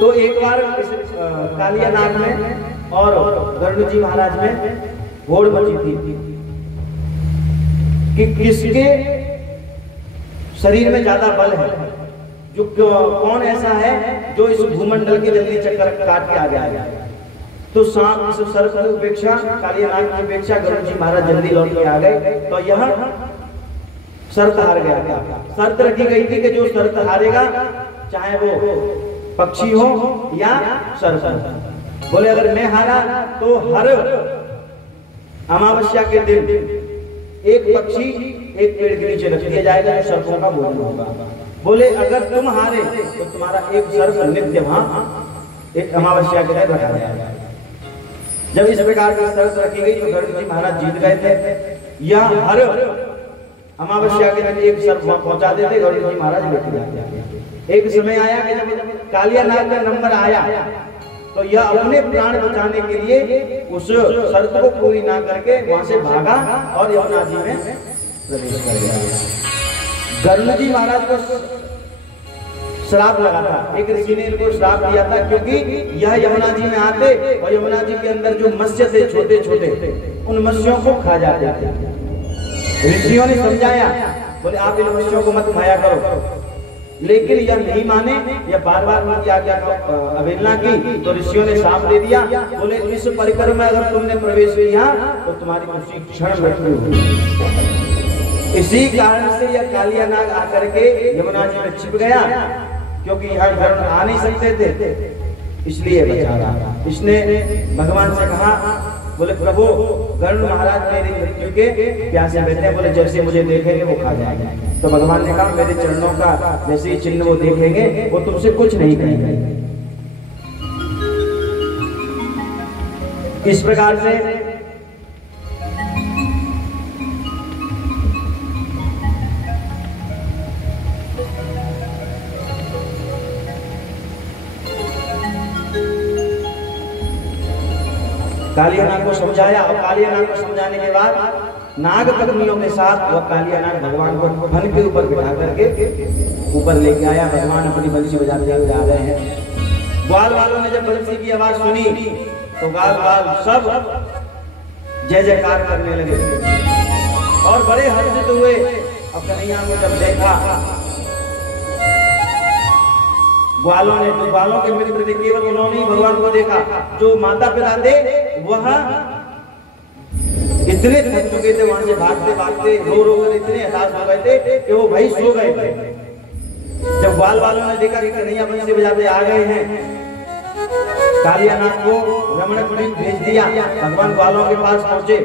तो एक बार इस कालिया नाग में और गरुड़ जी महाराज में होड़ मची थी कि किसके शरीर में ज्यादा बल है, जो कौन ऐसा है जो इस भूमंडल के जल्दी चक्कर काट के आ गया। तो सांप इस सर्प की उपेक्षा, कालिया नाग की उपेक्षा गरुड़ जी महाराज जल्दी लौट के आ गए। तो यह शर्त हार गया था। शर्त रखी गई थी कि जो शर्त हारेगा चाहे वो पक्षी हो या सर्प। बोले अगर मैं हारा तो हर अमावस्या के दिन एक पक्षी एक पेड़ के नीचे रख दिया जाएगा जो सर्पों का भोजन होगा। बोले अगर तुम हारे तो तुम्हारा एक सर्प नित्य वहां एक अमावस्या के दिन रखा जाएगा। जब इस प्रकार की शर्त रखी गई तो गरुड़ जी महाराज जीत गए थे। या हर अमावस्या के दिन एक सर्प पहुंचा देते, गरुड़ जी महाराज लेके जाते। एक समय आया कि जब कालिया नाग का नंबर आया तो यह अपने प्राण बचाने के लिए उस शर्त को पूरी ना करके वहां से भागा और यमुना जी में प्रवेश कर गया। गरुड़ जी महाराज को श्राप लगा था, एक ऋषि ने इनको श्राप दिया था क्योंकि यह यमुना जी में आते और यमुना जी के अंदर जो मत्स्य थे छोटे छोटे, उन मत्स्यों को खा जाते थे। ऋषियों ने समझाया, बोले आप इन मत्स्यों को मत खाया करो, लेकिन यह नहीं माने, यह बार बार उनकी आज्ञा को अवहेलना की। तो ऋषियों ने श्राप दे दिया, बोले इस परिक्रमा में अगर तुमने प्रवेश किया तो तुम्हारी उसी क्षण मृत्यु होगी। इसी कारण से यह कालिया नाग आकर के यमुना जी में छिप गया, क्योंकि यहाँ गरुड़ आ नहीं सकते थे, इसलिए बचा रहा। इसने भगवान से कहा, बोले प्रभु गरुड़ महाराज मेरी मृत्यु के प्यासे बैठे हैं, बोले जैसे मुझे देखेंगे वो खा जाएंगे। तो भगवान ने कहा मेरे चरणों का जैसे ही चिन्ह वो देखेंगे वो तुमसे कुछ नहीं कहेंगे। इस प्रकार से कालिया नाग को समझाया और कालिया नाग को समझाने के बाद नाग पत्नियों के साथ वह कालिया नाग भगवान को फन के ऊपर बिठा करके ऊपर लेके आया। भगवान अपनी बंसी बजाते हुए आ रहे हैं। ग्वाल वालों ने जब बंसी की आवाज सुनी तो ग्वाल वाल सब जय जयकार करने लगे और बड़े हर्षित हुए। अब कन्हैया को जब देखा, ग्वालों ने, जो ग्वालों के मित्र थे, केवल उन्होंने ही भगवान को देखा। जो माता पिता थे वह इतने थक चुके थे, वहां से भागते भागते रो रो कर इतने हताश हो गए थे कि वो भाई सो गए थे। जब ग्वाल वालों ने देखा कि कन्हैया बंसी बजाते आ गए हैं, कालिया नाथ को रमण कुटी भेज दिया। भगवान ग्वालों के पास पहुंचे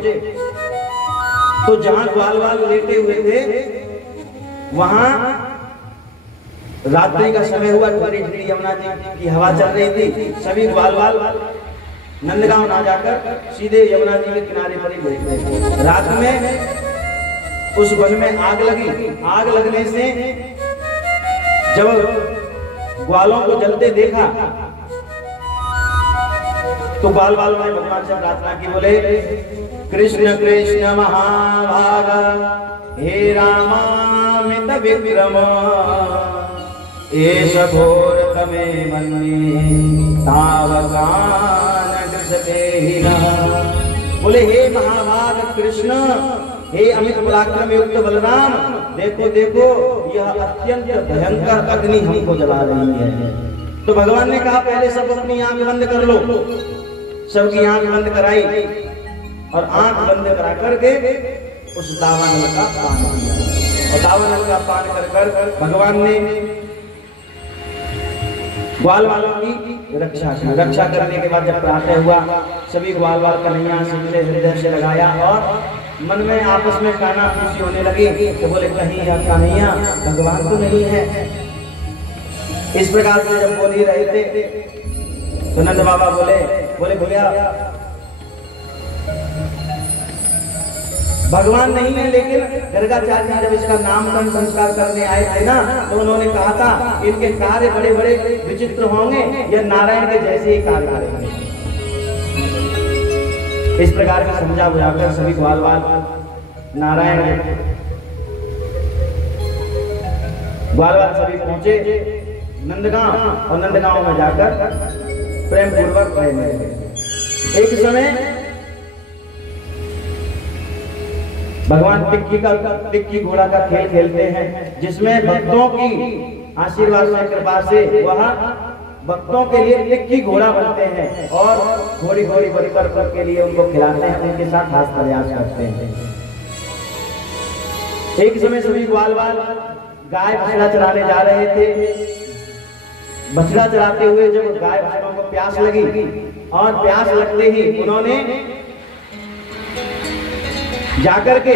तो जहां ग्वाल वाल लेटे हुए थे वहां रात्रि का समय हुआ, ठंडी ठंडी यमुना जी की हवा चल रही थी। सभी ग्वाल वाल नंदगांव ना जाकर सीधे यमुना जी के किनारे पर ही बैठ गए। रात में उस वन में आग लगी। आग लगने से जब ग्वालों को जलते देखा तो ग्वाल वालों ने भगवान से प्रार्थना की, बोले कृष्ण कृष्ण महाभाग हे रामामित विक्रम एष घोर तमे मन्ये तावकान दृश्यते हि नः। बोले हे महाभाग कृष्ण, हे अमित पराक्रम युक्त बलराम, देखो देखो यह अत्यंत भयंकर अग्नि हमको जला रही है। तो भगवान ने कहा पहले सब अपनी आंख बंद कर लो। सबकी आंख बंद कराई और आंख बंद करा करके उस दावानल का पान किया। और दावानल का पान कर कर भगवान ने ग्वाल वालों की रक्षा की। रक्षा करने के बाद जब प्रातः हुआ, सभी ग्वाल वाल कन्हैया से मिले, हृदय से लगाया और मन में आपस में काना फूसी होने लगी। तो बोले कहीं कन्हैया भगवान तो नहीं है। इस प्रकार से जब बोल ही रहे थे तो नंद बाबा बोले भैया भगवान नहीं है, लेकिन गर्गाचार्य जी जब इसका नामकरण संस्कार करने आए थे ना, तो उन्होंने कहा था इनके कार्य बड़े बड़े विचित्र होंगे, यह नारायण के जैसे ही कार्य करेंगे। इस प्रकार की समझा बुझाकर सभी ग्वाल वाल नारायण ग्वाल वाल सभी पहुंचे नंदगांव और नंदगांव में जाकर प्रेम पूर्वक रहने लगे। एक समय भगवान टिक्की घोड़ा का खेल खेलते हैं, जिसमें भक्तों की आशीर्वाद से कृपा से वह भक्तों के लिए टिक्की घोड़ा बनते हैं और घोड़ी घोड़ी बनकर के लिए उनको खिलाते हैं, उनके साथ हास प्रयास करते हैं। एक समय सभी ग्वाल वाल गाय बछड़ा चराने जा रहे थे। बछड़ा चराते हुए जब गाय बछड़ों को प्यास लगी और प्यास लगते ही उन्होंने जाकर के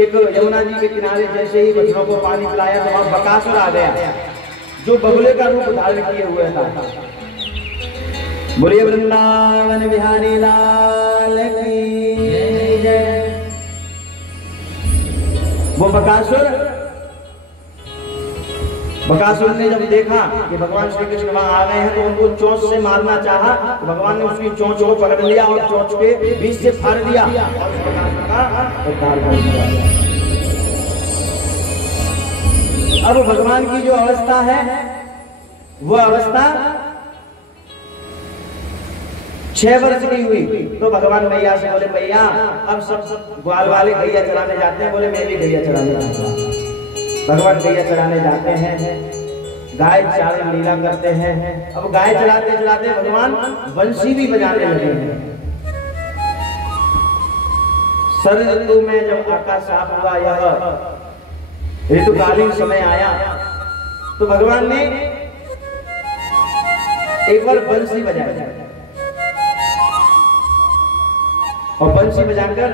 एक यमुना जी के किनारे जैसे ही बछड़ों को पानी पिलाया तो वहां बकासुर आ गया, जो बगुले का रूप धारण किए हुए था। बोलिए वृंदावन बिहारी लाल की जय। वो बकासुर ने जब देखा कि भगवान श्री कृष्ण वहां आ गए हैं तो उनको चोंच से मारना चाहा। तो भगवान ने उसकी चोंच को पकड़ लिया और चोंच के बीच से फाड़ दिया और उस बकासुर का उद्धार कर दिया। अब भगवान की जो अवस्था है वो अवस्था 6 वर्ष की हुई। तो भगवान भैया से बोले भैया अब सब ग्वाल वाले गैया चराने जाते हैं। बोले मैं भी गैया चराने जाता हूं। भगवान गैया चराने जाते हैं, गाय चारण लीला करते हैं। अब गाय चराते चराते भगवान बंसी भी बजाने लगे हैं। शरद ऋतु में जब आकाश साफ हुआ, यह ऋतुकालीन समय आया तो भगवान ने एक बार बंसी बजाया और बंसी बजाकर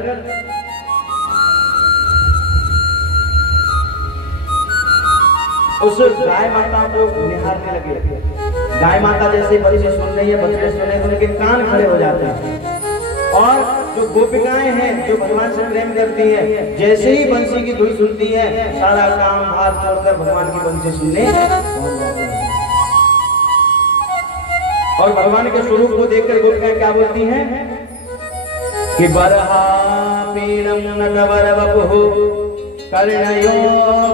उस गाय माता को निहारने लगे। गाय माता जैसे बंसी सुन रही है, बछड़े सुन रहे हैं, उनके कान खड़े हो जाते हैं। और जो गोपिकाएं हैं जो भगवान से प्रेम करती हैं, जैसे ही बंसी की धुन सुनती है सारा काम हाथ छोड़कर भगवान की बंसी सुनने पहुंच जाते हैं। और भगवान के स्वरूप को देखकर गोपिकाएं क्या बोलती हैं कि बरहा पीनम नटवर बपु कर्णयो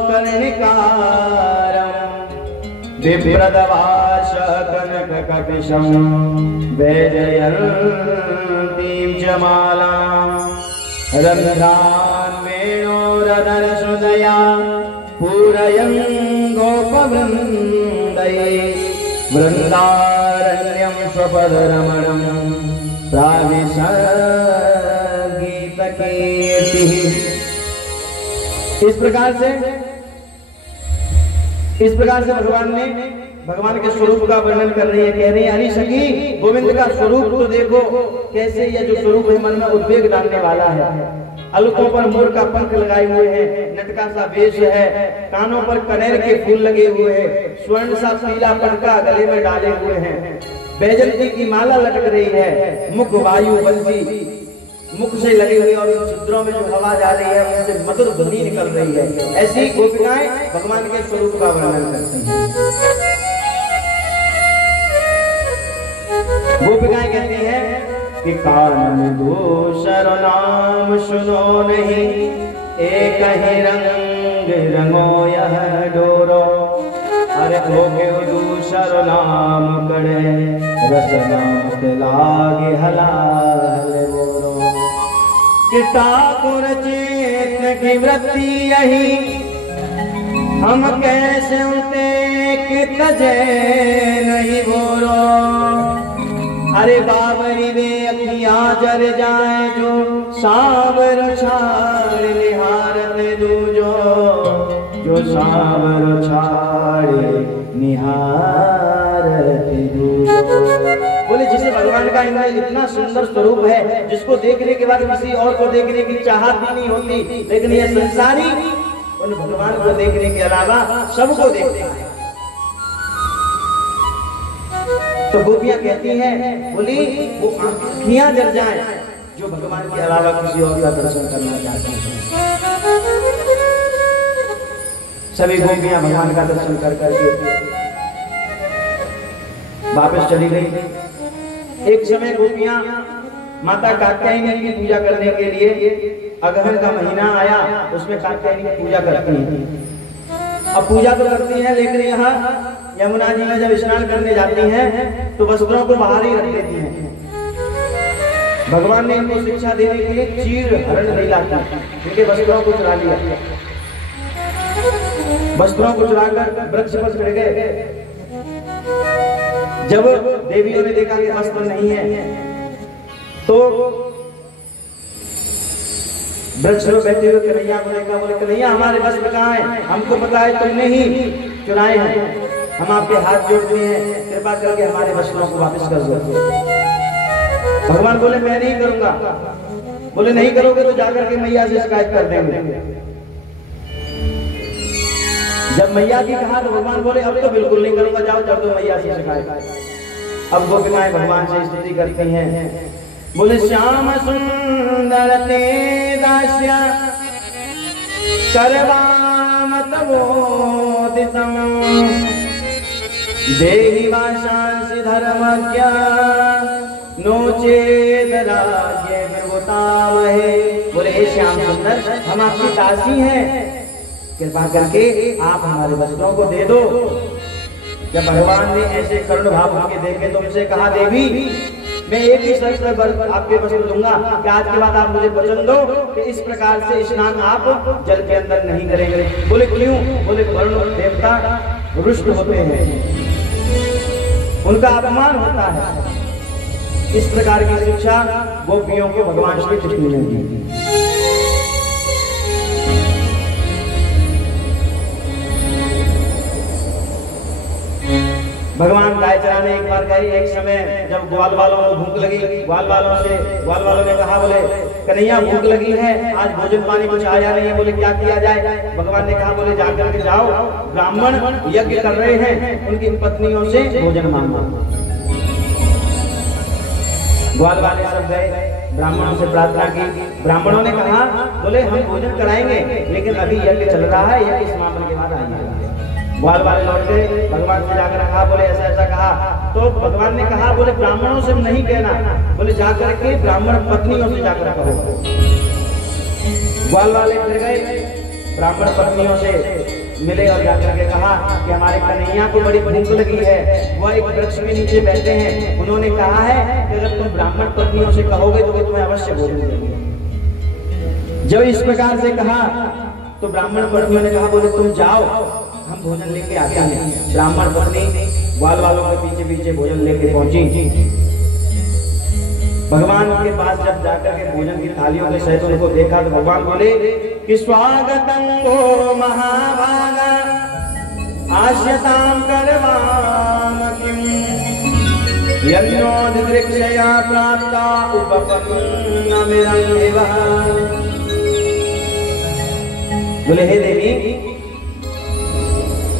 कर्णिकारं विप्रदवाश कनक कपिशं वैजयन्तीं च मालां रन्ध्रान् वेणोरधरसुदया पूरयन् गोपवृन्दै वृन्दारण्यं स्वपदरमणं प्राविशद्गीतकीर्तिः। इस प्रकार से इस प्रकार से भगवान के स्वरूप का वर्णन कर रही है, कह रही है अरे सखी गोविंद का स्वरूप तो देखो कैसे, यह जो स्वरूप है मन में उद्वेग डालने वाला है। अलकों पर मोर का पंख लगाए हुए हैं, नटका सा वेश है, कानों पर कनेर के फूल लगे हुए हैं, स्वर्ण सा पीला पटका गले में डाले हुए हैं, बैजंती की माला लटक रही है, मुख वायु बंसी मुख से लगे हुए और छिद्रों में जो हवा जा रही है उनसे मधुर ध्वनि निकल रही है। ऐसी गोपिकाएं भगवान के स्वरूप का वर्णन करती हैं। गोपिकाएं कहती हैं कि कान दूसर नाम सुनो नहीं, एक ही रंग रंगो यह डोरो, अरे होके दूसर नाम कड़े रसना लागे हलाल बोरो। कि ठाकुर चेतन की वृत्ति यही, हम कैसे उते कि तजे नहीं बोलो, अरे बाबरी वे अखियां जर जाए जो सावर छाड़ निहारत दूजो, जो सावर छाड़े निहारत दूजो। बोले जिसे भगवान का इतना सुंदर स्वरूप है, जिसको देखने के बाद किसी और को देखने की चाहत भी नहीं होती, लेकिन यह संसारी उन भगवान को देखने के अलावा सबको देखता है। तो गोपियां कहती हैं, बोली वो आंखें जल जाएं जो भगवान के अलावा किसी और का दर्शन करना चाहते हैं। सभी गोपियां भगवान का दर्शन कर करके वापस चली गई। एक समय गोपियां माता कात्यायनी की पूजा करने के लिए अगहन का महीना आया, उसमें कात्यायनी की पूजा करती हैं। अब पूजा तो करती हैं, लेकिन यहाँ यमुना जी में जब स्नान करने जाती हैं तो वस्त्रों को बाहर ही रख देती हैं। भगवान ने इनको शिक्षा देने के लिए चीर हरण नहीं लाता, इनके वस्त्रों को चुरा लिया। वस्त्रों को चुराकर वृक्ष पर चढ़ गए। जब देवियों ने देखा कि वस्त्र नहीं है तो वृक्ष में बैठे हुए कन्हैया को देखा, बोले कन्हैया हमारे वस्त्र कहाँ हैं? हमको पता है तुमने ही चुराए हैं, हम आपके हाथ जोड़ते हैं, कृपा करके हमारे वस्त्रों को वापस कर दो। भगवान बोले मैं नहीं करूंगा। बोले नहीं करोगे तो जाकर के मैया से शिकायत कर देंगे। जब मैया की कहा तो भगवान बोले अब तो बिल्कुल नहीं करूंगा, जाओ कर दो मैया से शिकायत। अब गोपिकाएं भगवान से स्तुति करती हैं, बोले श्याम सुंदर ते दास्या करवामत बोधितम, देहि वाशांसि धर्मज्ञा नोचेत राज्ञे प्रभुतामहे। बोले हे श्याम सुंदर हम आपकी दासी हैं, कृपा करके आप हमारे वस्त्रों को दे दो। जब भगवान ने ऐसे करुण भाव होके देखे तो उनसे कहा देवी मैं एक ही शर्त पर आपके वस्त्र दूंगा कि आज के बाद आप मुझे वचन दो कि इस प्रकार से स्नान आप जल के अंदर नहीं करेंगे। बोले क्यों? बोले वरुण देवता रुष्ट होते हैं, उनका अपमान होता है। इस प्रकार की शिक्षा गोपियों को भगवान श्री कृष्ण ने दी। भगवान गाय चराने एक बार गए। एक समय जब ग्वाल वालों को भूख लगी, ग्वाल वालों ने कहा बोले कन्हैया भूख लगी है, आज भोजन पानी कुछ आया नहीं है, बोले क्या किया जाए? भगवान ने कहा बोले जाकर के जाओ, ब्राह्मण यज्ञ कर रहे हैं, उनकी पत्नियों से भोजन मांगो। ग्वाल वाले सब गए, ब्राह्मणों से प्रार्थना की। ब्राह्मणों ने कहा बोले हम भोजन कराएंगे, लेकिन अभी यज्ञ चल रहा है, यज्ञ समापन के बाद आइए। ग्वाल वाले लौट गए, भगवान से जाकर कहा बोले ऐसा ऐसा कहा। तो भगवान ने कहा बोले ब्राह्मणों से नहीं कहना, बोले जाकर के ब्राह्मण पत्नियों से जाकर कहो। ग्वाल वाले फिर गए, ब्राह्मण पत्नियों से मिले और जाकर के कहा कि हमारे कन्हैया को बड़ी भूख लगी है, वह एक वृक्ष के नीचे बैठे हैं, उन्होंने कहा है कि अगर तुम ब्राह्मण पत्नियों से कहोगे तो वे तुम्हें अवश्य भोजन देंगे। जब इस प्रकार से कहा तो ब्राह्मण पत्नियों ने कहा बोले तुम जाओ, हम भोजन लेके आते हैं। ब्राह्मण पत्नी ग्वाल वालों के पीछे पीछे भोजन लेके पहुंची। भगवान के पास जब जाकर के भोजन की थालियों के सहित उनको देखा तो भगवान बोले कि स्वागतम ओ महाभागा आश्यतां करवाम किम यन्योदिदृक्षया प्राप्ता उपपन्नमिरं वः। बोले हे देवी,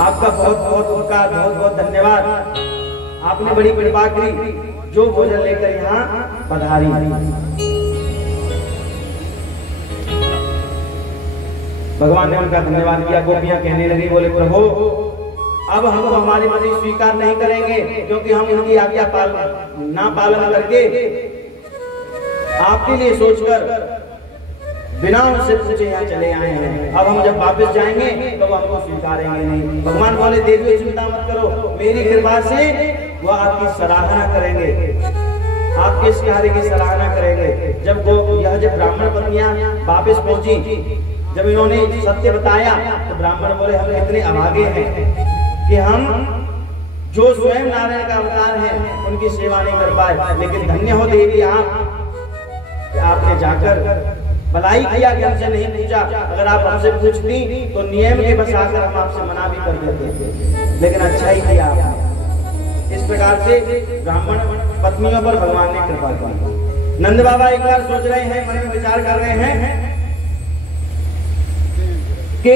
आपका बहुत बहुत उपकार, बहुत बहुत धन्यवाद। आपने बड़ी कृपा की, जो भोजन लेकर यहाँ पधारी। भगवान ने उनका धन्यवाद किया। गोपियां कहने लगी, बोले प्रभु अब हम हमारी मर्जी स्वीकार नहीं करेंगे, क्योंकि हम उनकी आज्ञा ना पालन करके आपके लिए सोचकर बिना उनसे पूछे यहाँ चले आए हैं। अब हम जब वापस जाएंगे तो वो हमको स्वीकारेंगे नहीं। भगवान बोले देवी चिंता मत करो, मेरी कृपा से वो आपकी सराहना करेंगे, आपके इस कार्य की सराहना करेंगे। जब ब्राह्मण पत्नियां वापस पहुंची, जब इन्होंने सत्य बताया तो ब्राह्मण बोले हम इतने अभागे हैं कि हम जो स्वयं नारायण का अवतार है उनकी सेवा नहीं कर पाए, लेकिन धन्य हो देवी आप कि आपने जाकर भलाई किया कि हमसे नहीं पूछा। अगर आप हमसे पूछती तो नियम के बस आकर हम आपसे मना भी कर देते थे, लेकिन अच्छा ही किया। इस प्रकार से ब्राह्मण पत्नियों पर भगवान ने कृपा की। नंद बाबा एक बार सोच रहे हैं, मन में विचार कर रहे हैं कि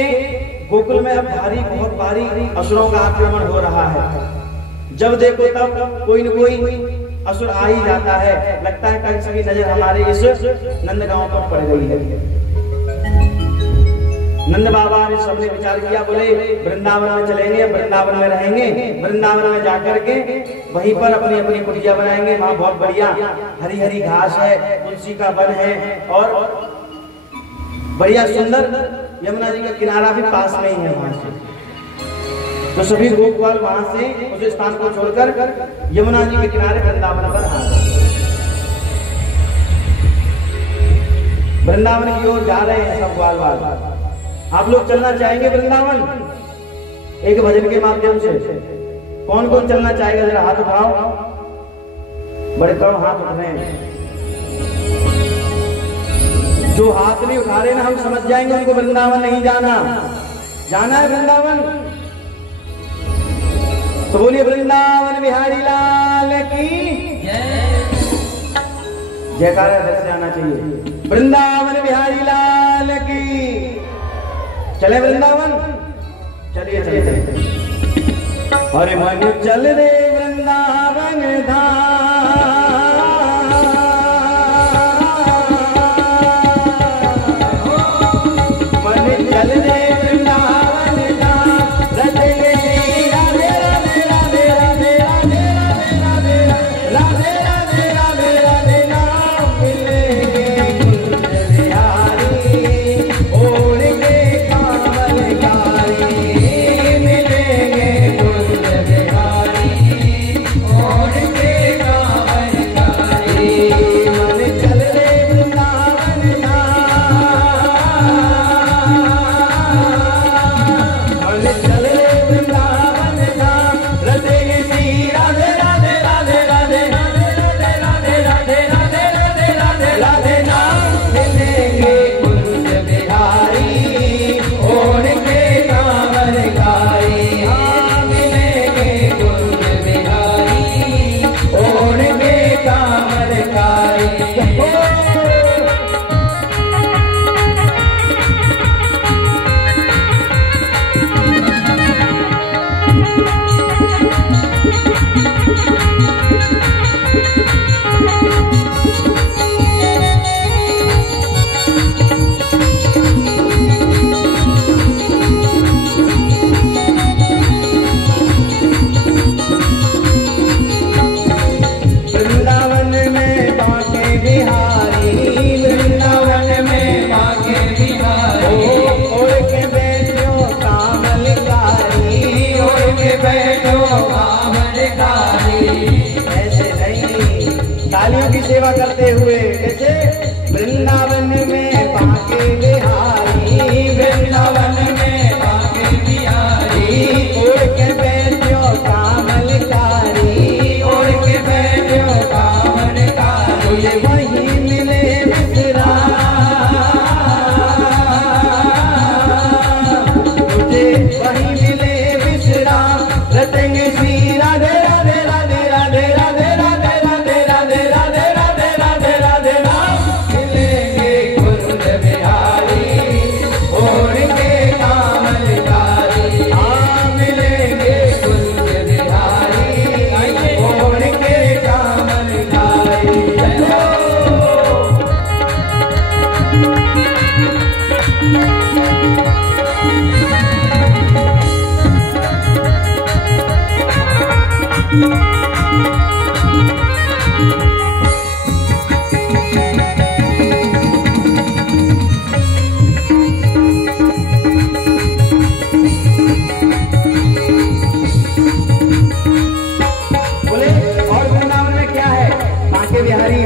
गोकुल में अब बहुत भारी असुरों का आक्रमण हो रहा है। जब देखो तब कोई न कोई असुर आ ही जाता है। लगता है कंस की नजर हमारे इस नंदगांव पर पड़ गई है। नंद बाबा ने सबने विचार किया, बोले वृंदावन में चलेंगे, वृंदावन में रहेंगे, वृंदावन में जाकर के वहीं पर अपनी अपनी कुटिया बनाएंगे। वहां बहुत बढ़िया हरी हरी घास है, तुलसी का वन है और बढ़िया सुंदर यमुना जी का किनारा भी पास में ही है। वहां से तो सभी गोपवाल वहां से उस स्थान को छोड़कर यमुना जी के किनारे वृंदावन पर आ गए। वृंदावन की ओर जा रहे हैं सब ग्वाल वाल। आप लोग चलना चाहेंगे वृंदावन एक भजन के माध्यम से? कौन कौन चलना चाहेगा? जरा हाथ उठाओ। बड़े कम हाथ उठ रहे हैं। जो हाथ नहीं उठा रहे ना, हम समझ जाएंगे उनको वृंदावन नहीं जाना। जाना है वृंदावन तो बोलिए वृंदावन बिहारी लाल की जयकारा से आना चाहिए। वृंदावन बिहारी लाल की। चले वृंदावन, चलिए चलिए। अरे मन चल रे वृंदावन धाम, मन चल रे वृंदावन धाम, राधे राधे राधे राधे राधे राधे राधे राधे राधे राधे राधे नाम मिलेंगे कुंज बिहारी ओढ़ के कामलकारी, मिलेंगे कुंज बिहारी ओढ़ के कामलकारी। मन चल रे वृंदावन धाम, मन चल रे वृंदावन धाम, राधे श्री राधे राधे राधे राधे राधे राधे राधे राधे राधे राधे राधे नाम मिलेंगे कुंज बिहारी ओढ़ के कामलकारी। हाँ मिलेंगे कुंज बिहारी ओढ़ के कामलकारी। वृंदावन में बाके बिहारी, वृंदावन में बाके बिहारी, ओढ़ के बैठो कामलकारी, ओढ़ के बैठो कामलकारी। ऐसे नहीं, तालियों की सेवा करते हुए कैसे? वृंदावन में बाके बिहारी, वृंदावन में बाके बिहारी, ओढ़ के बैठो कामलकारी, ओढ़ के बैठो कामलकारी। तुझे वहीं मिले विश्राम, तुझे वहीं मिले विश्राम, रटेंगे श्री राधे राधे राधे राधे राधे राधे राधे राधे राधे राधे राधे राधे राम। मिलेंगे कुंज बिहारी ओढ़ के कामलकारी, हाँ मिलेंगे कुंज बिहारी ओढ़ के कामलकारी। बोले और वृंदावन में क्या है? बांके बिहारी